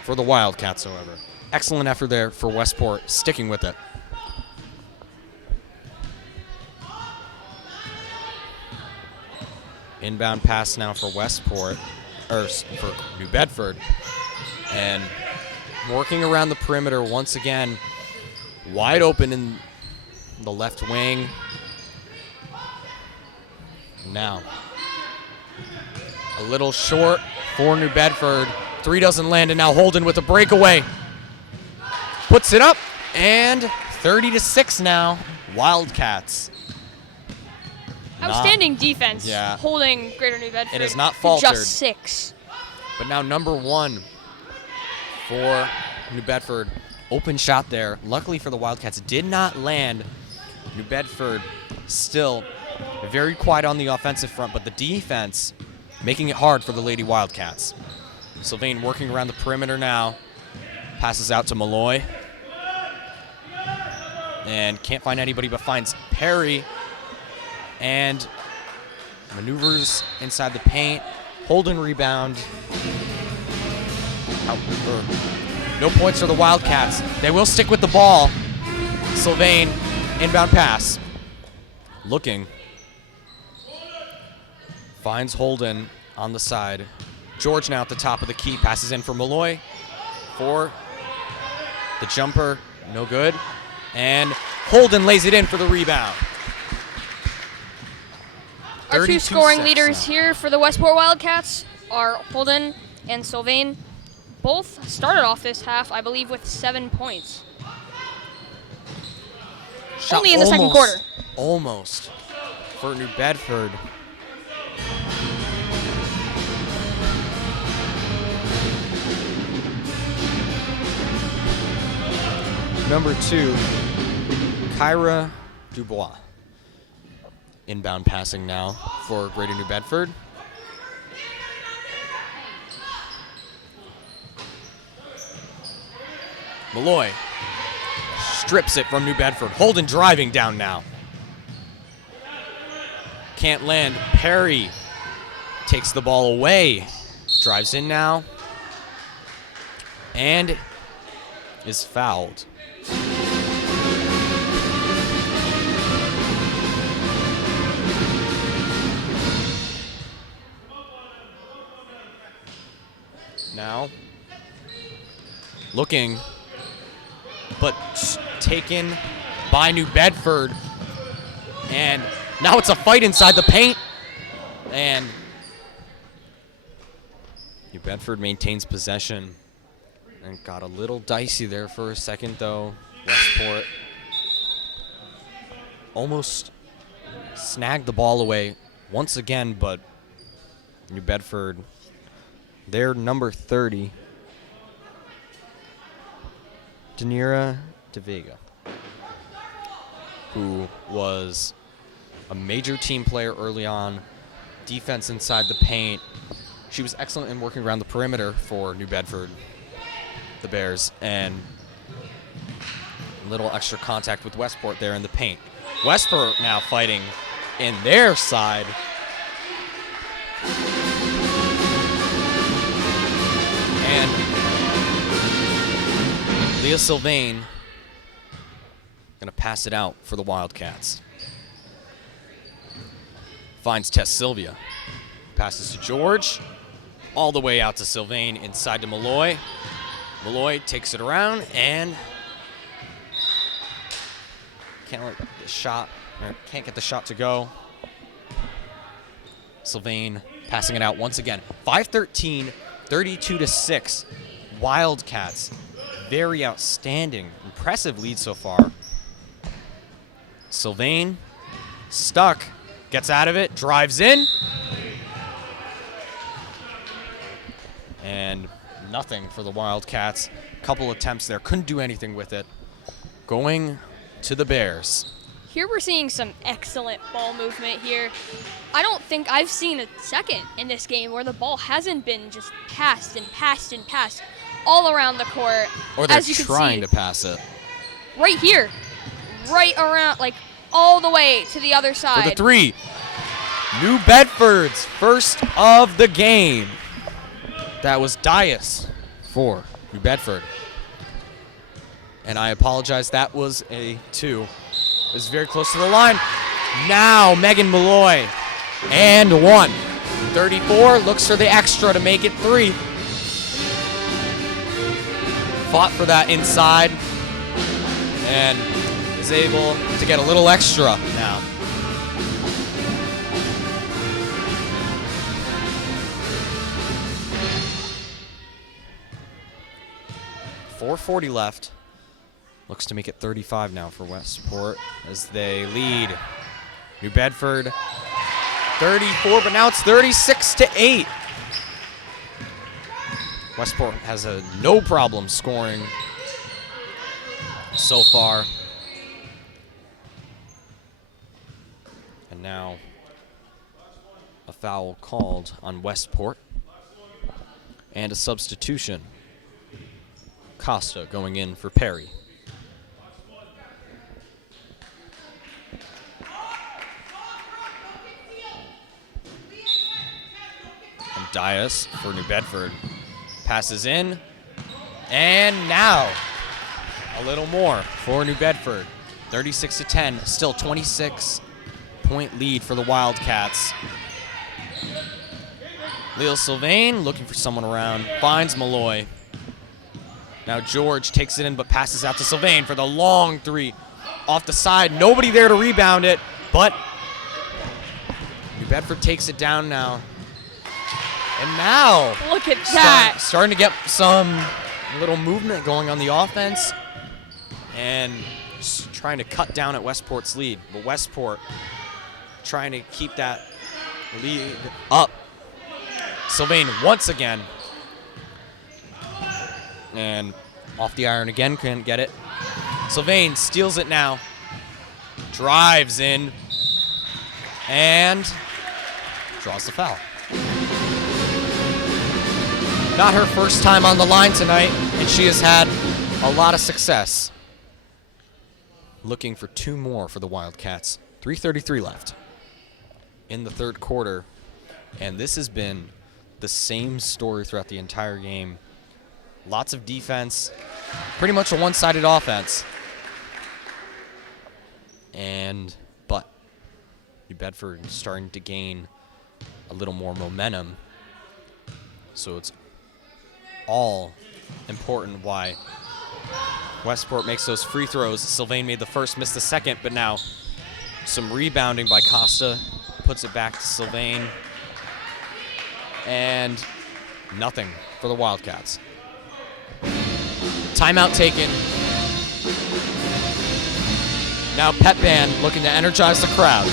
for the Wildcats, however. Excellent effort there for Westport, sticking with it. Inbound pass now for Westport, or for New Bedford. And working around the perimeter once again, wide open in the left wing. Now, a little short for New Bedford. Three doesn't land, and now Holden with a breakaway. Puts it up, and 30-6 now, Wildcats. Outstanding defense, Yeah. holding Greater New Bedford. It has not to faltered. just 6. But now number 1 for New Bedford. Open shot there. Luckily for the Wildcats, did not land. New Bedford still very quiet on the offensive front, but the defense making it hard for the Lady Wildcats. Sylvain working around the perimeter now. Passes out to Malloy. And can't find anybody, but finds Perry. And maneuvers inside the paint. Holden rebound. No points for the Wildcats. They will stick with the ball. Sylvain, inbound pass. Looking. Finds Holden on the side. George now at the top of the key. Passes in for Malloy. For the jumper. No good. And Holden lays it in for the rebound. Our two scoring 32-6 leaders now. here for the Westport Wildcats are Holden and Sylvain. Both started off this half, I believe, with 7 points. Shot Only in the second quarter. Almost for New Bedford. Number 2, Kyra Dubois. Inbound passing now for Greater New Bedford. Malloy strips it from New Bedford. Holden driving down now. Can't land. Perry takes the ball away. Drives in now. And is fouled. Now, looking, but taken by New Bedford. And now it's a fight inside the paint. And New Bedford maintains possession. And got a little dicey there for a second, though. Westport almost snagged the ball away once again, but New Bedford, their number 30, Danira De Vega, who was a major team player early on, defense inside the paint. She was excellent in working around the perimeter for New Bedford, the Bears, and a little extra contact with Westport there in the paint. Westport now fighting in their side. And Leah Sylvain gonna pass it out for the Wildcats. Finds Tess Sylvia. Passes to George. All the way out to Sylvain, inside to Malloy. Malloy takes it around and can't get the shot to go. Sylvain passing it out once again. 5-13, 32-6. Wildcats, very outstanding, impressive lead so far. Sylvain stuck, gets out of it, drives in. And nothing for the Wildcats. Couple attempts there, couldn't do anything with it. Going to the Bears. Here we're seeing some excellent ball movement here. I don't think I've seen a second in this game where the ball hasn't been just passed and passed and passed all around the court. Or they're as you can trying see, to pass it. right here, right around, like all the way to the other side. For the three. New Bedford's first of the game. That was Dias for New Bedford. And I apologize, that was a 2. It was very close to the line. Now Megan Malloy, and 1. 34 looks for the extra to make it 3. Fought for that inside and is able to get a little extra now. .440 left. Looks to make it 35 now for Westport as they lead. New Bedford 34, but now it's 36-8. Westport has no problem scoring so far. And now a foul called on Westport and a substitution. Costa going in for Perry. And Dias for New Bedford. Passes in. And now a little more for New Bedford. 36-10, still 26-point lead for the Wildcats. Leo Sylvain looking for someone around, finds Malloy. Now George takes it in but passes out to Sylvain for the long 3 off the side. Nobody there to rebound it, but New Bedford takes it down now. And now, look at that. Starting to get some little movement going on the offense and just trying to cut down at Westport's lead. But Westport trying to keep that lead up. Sylvain once again. And off the iron again, couldn't get it. Sylvain steals it now. Drives in. And draws the foul. Not her first time on the line tonight, and she has had a lot of success. Looking for 2 more for the Wildcats. 3:33 left in the third quarter. And this has been the same story throughout the entire game. Lots of defense, pretty much a one-sided offense. But New Bedford starting to gain a little more momentum. So it's all important why Westport makes those free throws. Sylvain made the first, missed the second, but now some rebounding by Costa puts it back to Sylvain. And nothing for the Wildcats. Timeout taken. Now Pep Band looking to energize the crowd.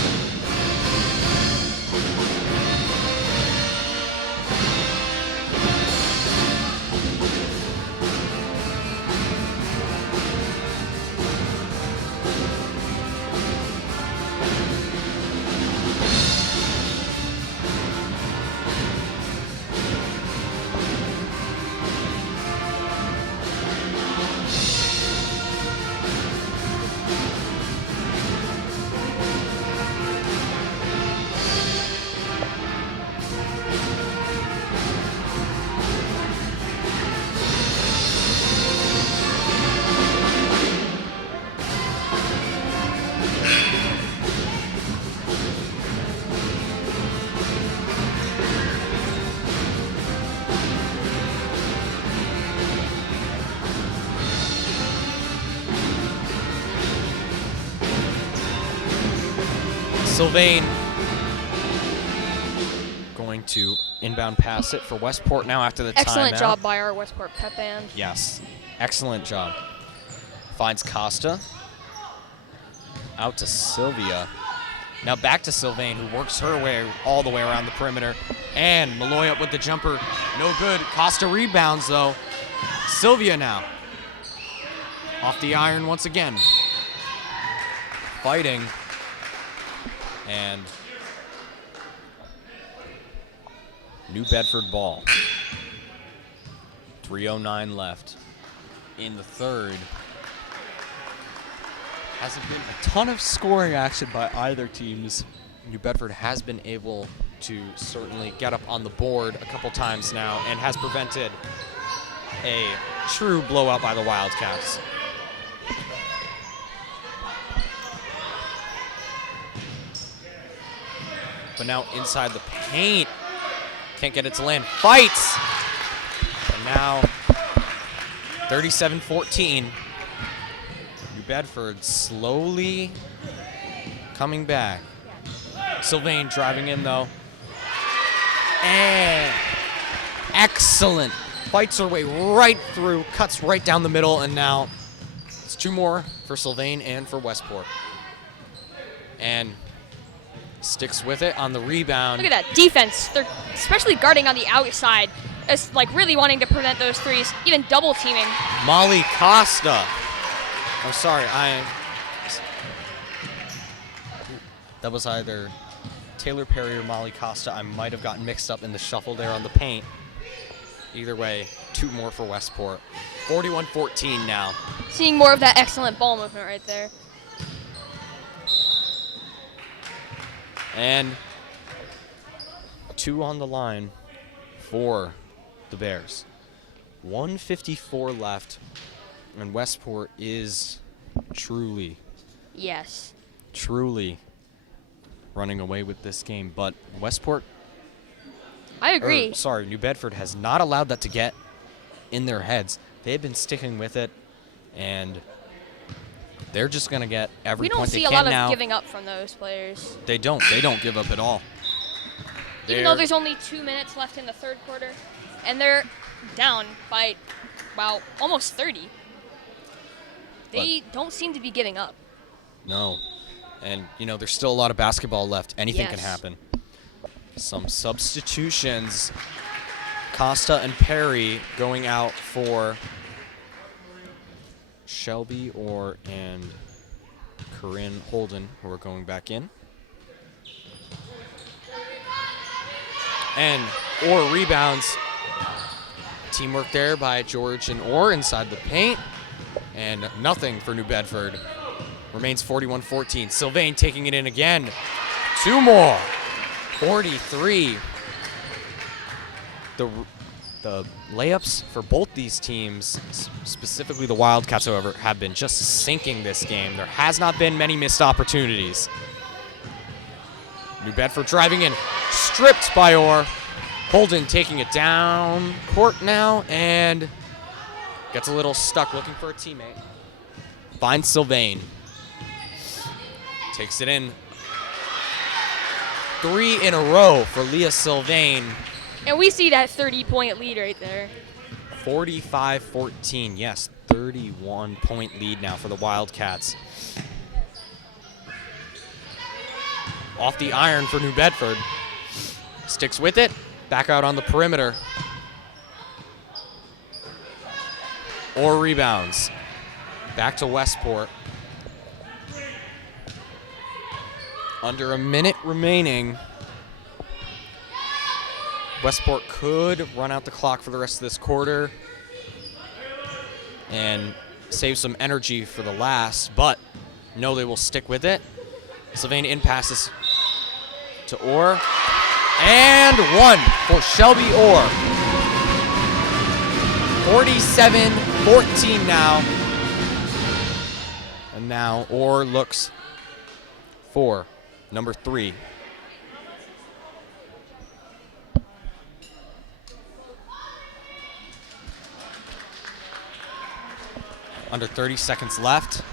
Sylvain going to inbound pass it for Westport now after the timeout. Excellent job by our Westport Pep Band. Yes, excellent job. Finds Costa. Out to Sylvia. Now back to Sylvain, who works her way all the way around the perimeter. And Malloy up with the jumper. No good. Costa rebounds, though. Sylvia now. Off the iron once again. Fighting. And New Bedford ball. 3:09 left in the third. Hasn't been a ton of scoring action by either teams. New Bedford has been able to certainly get up on the board a couple times now and has prevented a true blowout by the Wildcats. But now inside the paint, Can't get it to land. Fights! And now 37-14. New Bedford slowly coming back. Sylvain driving in, though. And excellent. Fights her way right through, cuts right down the middle, and now it's 2 more for Sylvain and for Westport. And sticks with it on the rebound. Look at that defense. They're especially guarding on the outside. It's like really wanting to prevent those threes, even double teaming. Molly Costa. I'm sorry, that was either Taylor Perry or Molly Costa. I might have gotten mixed up in the shuffle there on the paint. Either way, 2 more for Westport. 41-14 now. Seeing more of that excellent ball movement right there. And 2 on the line for the Bears. 1:54 left, and Westport is truly running away with this game. But Westport, I agree. New Bedford has not allowed that to get in their heads. They've been sticking with it, and they're just going to get every we don't point they see can a lot now. of giving up from those players. They don't give up at all. Even though there's only 2 minutes left in the third quarter, and they're down by, wow, almost 30. They don't seem to be giving up. No. And, there's still a lot of basketball left. Anything can Yes. happen. Some substitutions. Costa and Perry going out for Shelby and Corinne Holden, who are going back in. And Orr rebounds. Teamwork there by George and Orr inside the paint. And nothing for New Bedford. Remains 41-14. Sylvain taking it in again. 2 more. 43. The layups for both these teams, specifically the Wildcats, however, have been just sinking this game. There has not been many missed opportunities. New Bedford driving in, stripped by Orr. Holden taking it down court now and gets a little stuck looking for a teammate. Finds Sylvain. Takes it in. 3 in a row for Leah Sylvain. And we see that 30-point lead right there. 45-14. Yes, 31-point lead now for the Wildcats. Off the iron for New Bedford. Sticks with it. Back out on the perimeter. Orr rebounds. Back to Westport. Under a minute remaining. Westport could run out the clock for the rest of this quarter and save some energy for the last, but no, they will stick with it. Sylvain in passes to Orr. And 1 for Shelby Orr. 47-14 now. And now Orr looks for number 3. Under 30 seconds left.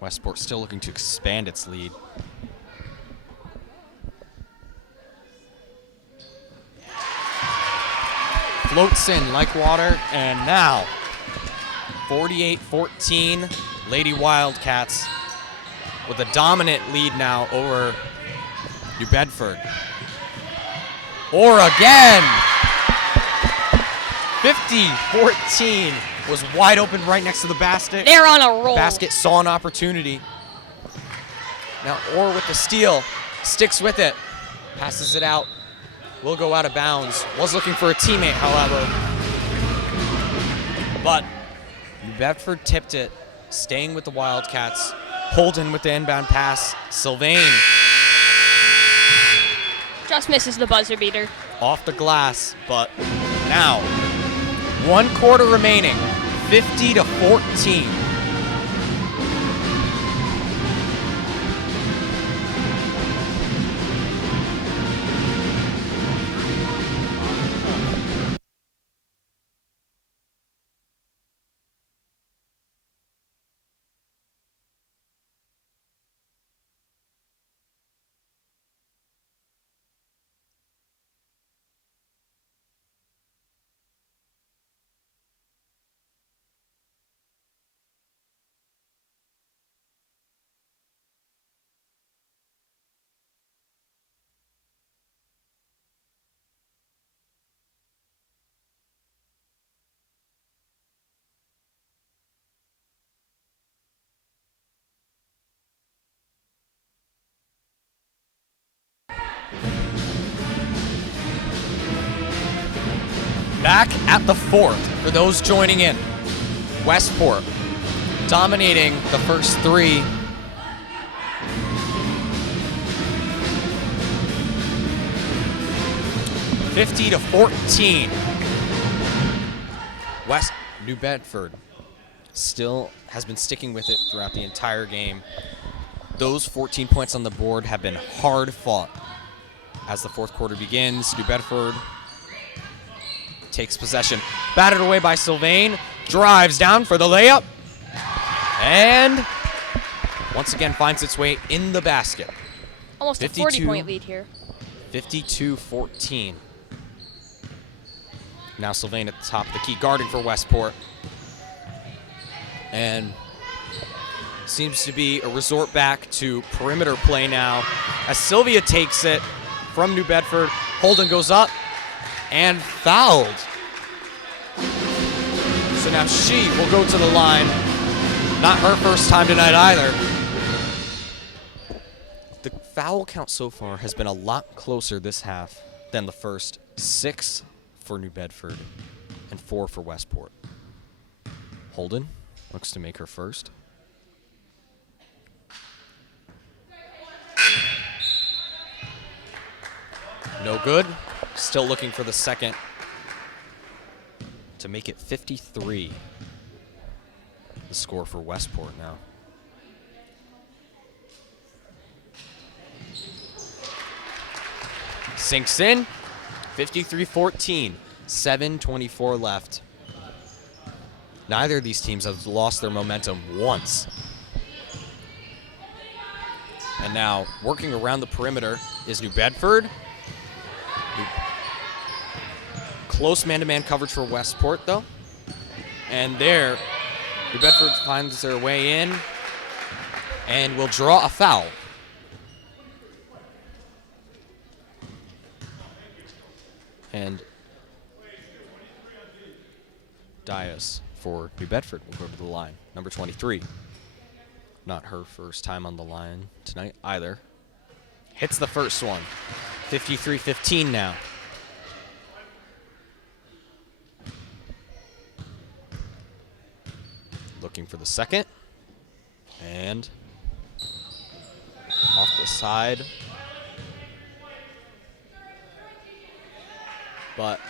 Westport still looking to expand its lead. Floats in like water, and now 48-14, Lady Wildcats with a dominant lead now over New Bedford. Orr again! 50-14 was wide open right next to the basket. They're on a roll. Basket saw an opportunity. Now Orr with the steal, sticks with it, passes it out. Will go out of bounds. Was looking for a teammate, however. But New Bedford tipped it, staying with the Wildcats. Holden with the inbound pass. Sylvain Just misses the buzzer beater. off the glass, but now 1 quarter remaining, 50-14. Back at the fourth for those joining in. Westport dominating the first three. (50-14). New Bedford still has been sticking with it throughout the entire game. Those 14 points on the board have been hard fought. As the fourth quarter begins, New Bedford takes possession. Batted away by Sylvain. Drives down for the layup. And once again finds its way in the basket. Almost a 40-point lead here. 52-14. Now Sylvain at the top of the key, guarding for Westport. And seems to be a resort back to perimeter play now. As Sylvia takes it from New Bedford, Holden goes up and fouled. So now she will go to the line. Not her first time tonight either. The foul count so far has been a lot closer this half than the first. 6 for New Bedford and 4 for Westport. Holden looks to make her first. No good. Still looking for the second to make it 53. The score for Westport now. Sinks in. 53-14. 7:24 left. Neither of these teams have lost their momentum once. And now working around the perimeter is New Bedford. Close man-to-man coverage for Westport, though. And there, New Bedford finds their way in and will draw a foul. And Dias for New Bedford will go to the line. Number 23. Not her first time on the line tonight either. Hits the first one. 53-15 now. Looking for the second. And off the side. But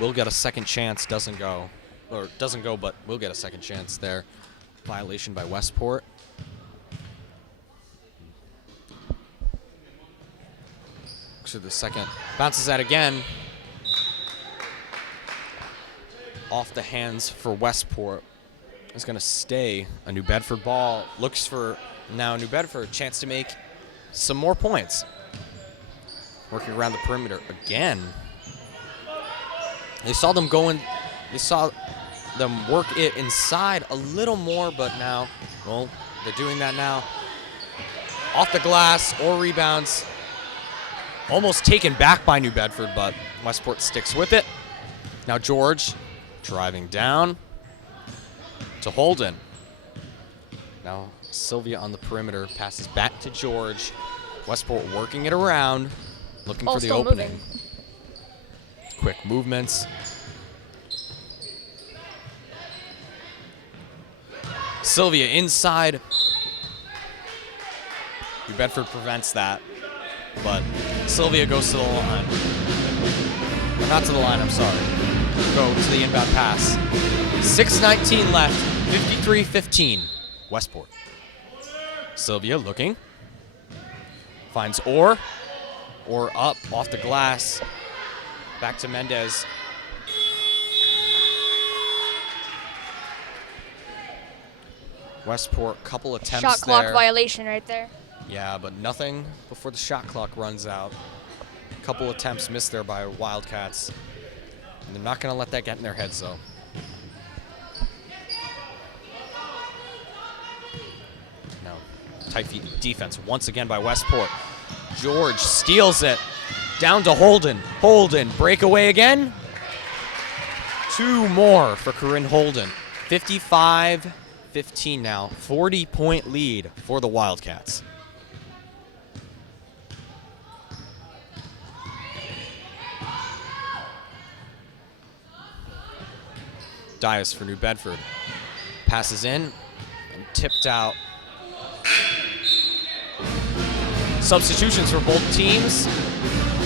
we'll get a second chance. Doesn't go. Or doesn't go, but we'll get a second chance there. Violation by Westport. So the second bounces out again. Off the hands for Westport. Is going to stay a New Bedford ball. Looks for now New Bedford a chance to make some more points. Working around the perimeter again. They saw them going. They saw them work it inside a little more, but now, well, they're doing that now. Off the glass or rebounds. Almost taken back by New Bedford, but Westport sticks with it. Now George driving down to Holden. Now Sylvia on the perimeter passes back to George. Westport working it around, looking for the opening. Moving. Quick movements. Sylvia inside. New Bedford prevents that, but Sylvia goes to the line. Or not to the line, I'm sorry. Go to the inbound pass. 6:19 left, 53-15, Westport. Sylvia looking. Finds Orr. Orr up off the glass. Back to Mendez. Westport, couple attempts there. Shot clock violation right there. Yeah, but nothing before the shot clock runs out. Couple attempts missed there by Wildcats. And they're not going to let that get in their heads, though. Now, tight feet defense once again by Westport. George steals it. Down to Holden. Holden, breakaway again. 2 more for Corinne Holden. 55-15 now. 40-point lead for the Wildcats. Dias for New Bedford. Passes in and tipped out. Substitutions for both teams,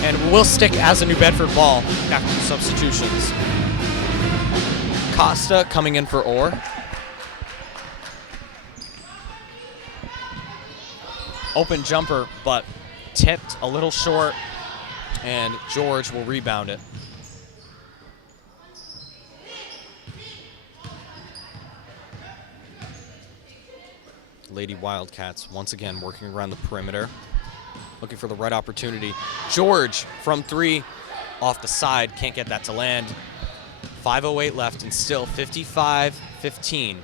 and will stick as a New Bedford ball after the substitutions. Costa coming in for Orr. Open jumper, but tipped a little short, and George will rebound it. Lady Wildcats once again working around the perimeter, looking for the right opportunity. George from 3 off the side, can't get that to land. 5:08 left and still 55-15.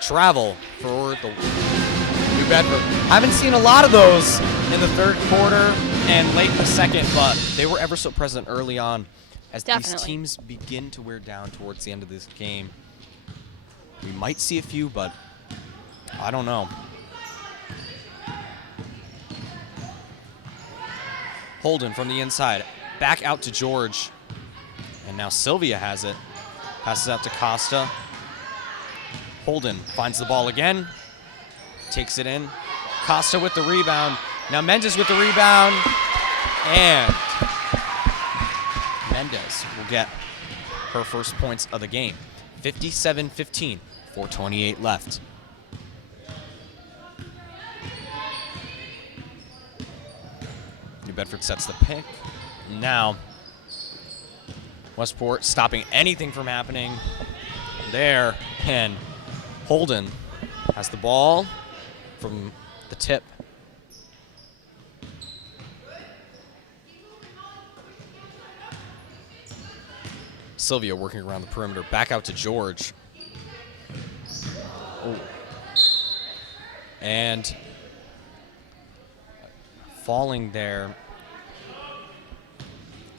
Travel for the New Bedford. Haven't seen a lot of those in the third quarter and late in the second, but they were ever so present early on as these teams begin to wear down towards the end of this game. We might see a few, but I don't know. Holden from the inside. Back out to George. And now Sylvia has it. Passes out to Costa. Holden finds the ball again. Takes it in. Costa with the rebound. Now Mendez with the rebound. And Mendez will get her first points of the game. 57-15. 4:28 left. New Bedford sets the pick. Now, Westport stopping anything from happening there. And Holden has the ball from the tip. Sylvia working around the perimeter. Back out to George. Oh. And falling there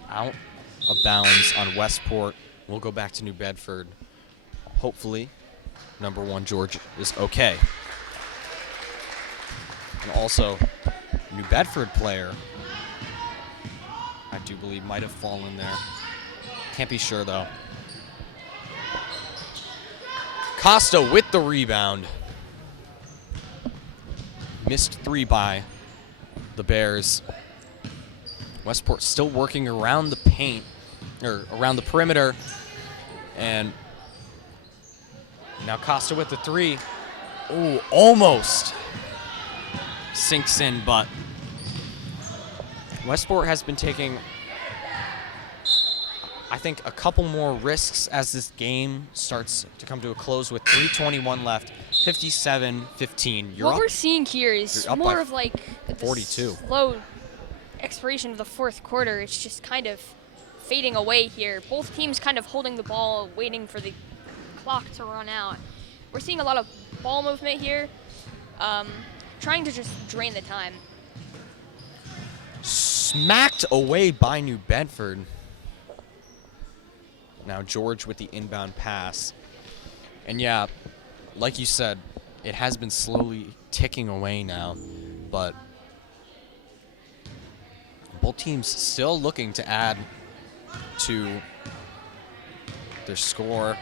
out of bounds on Westport. We'll go back to New Bedford. Hopefully, number 1 George is okay. And also, New Bedford player, I do believe, might have fallen there. Can't be sure, though. Costa with the rebound. Missed 3 by the Bears. Westport still working around the paint, or around the perimeter. And now Costa with the 3. Ooh, almost sinks in, but Westport has been taking, I think, a couple more risks as this game starts to come to a close with 3:21 left, 57-15. What we're seeing here is more of like 42. Slow expiration of the fourth quarter. It's just kind of fading away here. Both teams kind of holding the ball, waiting for the clock to run out. We're seeing a lot of ball movement here, trying to just drain the time. Smacked away by New Bedford. Now George with the inbound pass. And yeah, like you said, it has been slowly ticking away now, but both teams still looking to add to their score.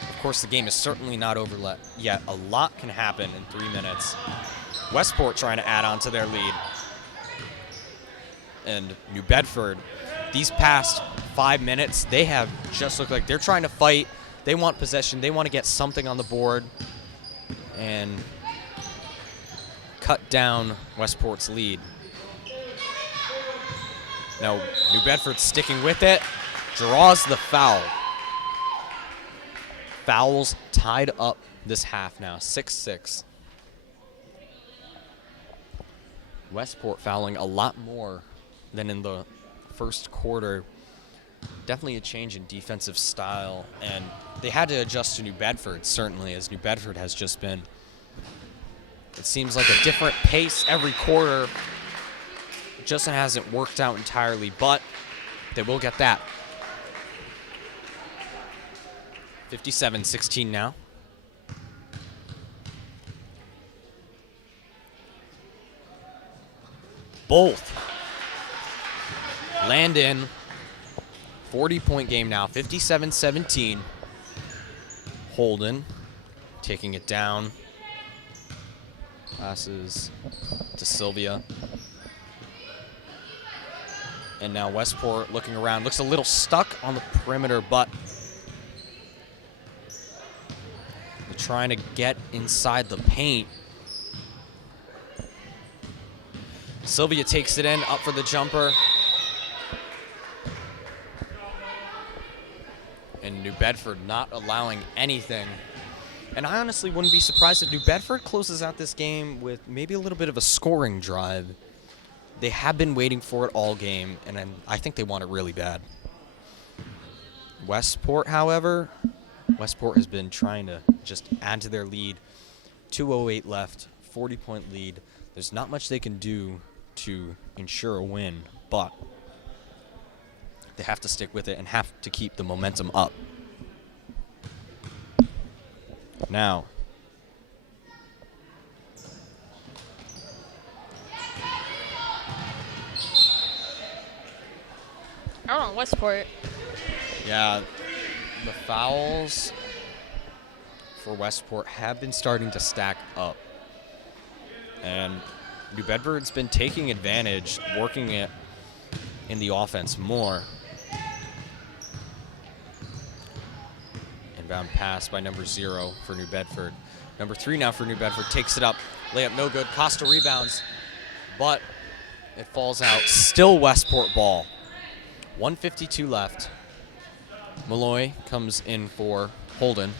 Of course, the game is certainly not over yet. A lot can happen in 3 minutes. Westport trying to add on to their lead. And New Bedford, these past 5 minutes, they have just looked like they're trying to fight. They want possession. They want to get something on the board and cut down Westport's lead. Now, New Bedford sticking with it, draws the foul. Fouls tied up this half now, 6-6. Westport fouling a lot more than in the first quarter. Definitely a change in defensive style, and they had to adjust to New Bedford, certainly, as New Bedford has just been, it seems like a different pace every quarter. It just hasn't worked out entirely, but they will get that. 57-16 now. Both land in 40-point game now, 57-17. Holden taking it down. Passes to Sylvia. And now Westport looking around. Looks a little stuck on the perimeter, but they're trying to get inside the paint. Sylvia takes it in, up for the jumper. And New Bedford not allowing anything. And I honestly wouldn't be surprised if New Bedford closes out this game with maybe a little bit of a scoring drive. They have been waiting for it all game, and I think they want it really bad. Westport, however, Westport has been trying to just add to their lead. 2:08 left, 40-point lead. There's not much they can do to ensure a win, but they have to stick with it and have to keep the momentum up. Now, Out on Westport. yeah, the fouls for Westport have been starting to stack up. And New Bedford's been taking advantage, working it in the offense more. Inbound pass by number 0 for New Bedford. Number 3 now for New Bedford takes it up. Layup no good. Costa rebounds, but it falls out. Still Westport ball. 1:52 left. Malloy comes in for Holden.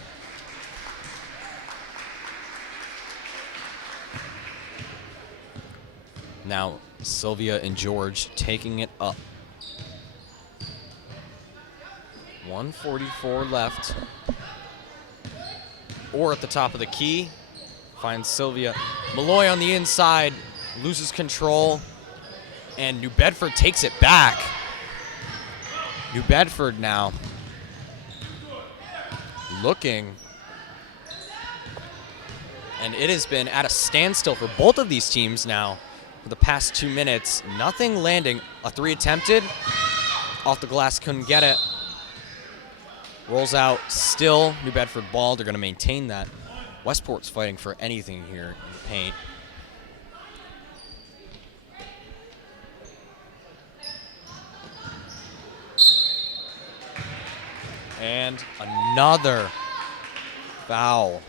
Now Sylvia and George taking it up. 1:44 left. Or at the top of the key. Finds Sylvia. Malloy on the inside. Loses control. And New Bedford takes it back. New Bedford now looking. And it has been at a standstill for both of these teams now for the past 2 minutes. Nothing landing. A 3 attempted. Off the glass, couldn't get it. Rolls out, still New Bedford ball. They're going to maintain that. Westport's fighting for anything here in the paint. And another foul.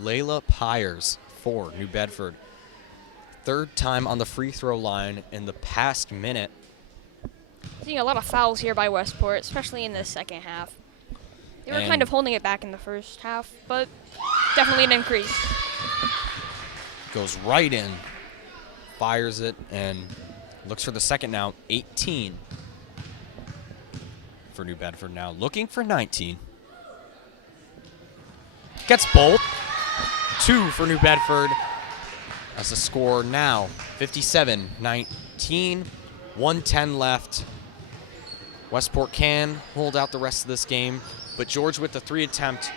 Layla Pyers for New Bedford. 3rd time on the free throw line in the past minute. Seeing a lot of fouls here by Westport, especially in the second half. They were And kind of holding it back in the first half, but definitely an increase. Goes right in, fires it, and looks for the second now. 18 for New Bedford now, looking for 19. Gets both. 2 for New Bedford. As the score now, 57-19, 1:10 left. Westport can hold out the rest of this game, but George with the 3 attempt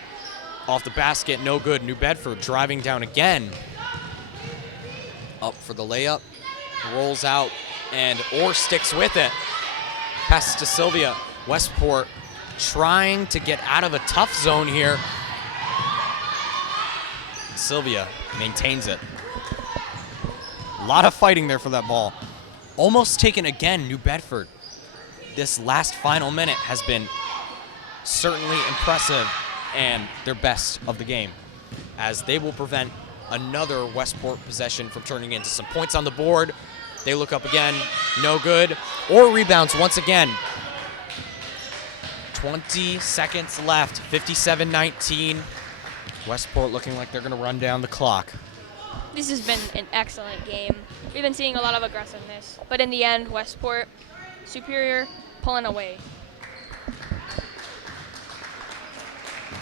off the basket, no good. New Bedford driving down again. Up for the layup, rolls out, and Orr sticks with it. Passes to Sylvia. Westport trying to get out of a tough zone here. Sylvia maintains it. A lot of fighting there for that ball. Almost taken again, New Bedford. This last final minute has been certainly impressive and their best of the game, as they will prevent another Westport possession from turning into some points on the board. They look up again, no good. Or rebounds once again. 20 seconds left, 57-19. Westport looking like they're going to run down the clock. This has been an excellent game. We've been seeing a lot of aggressiveness, but in the end, Westport superior, pulling away.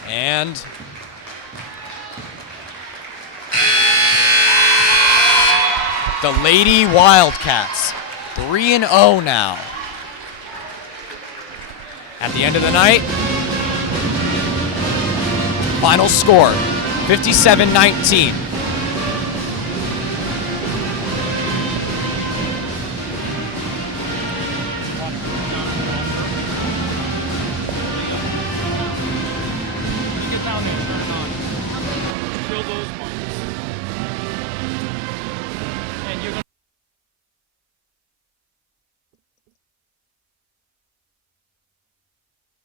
And the Lady Wildcats, 3-0 now. At the end of the night, final score, 57-19.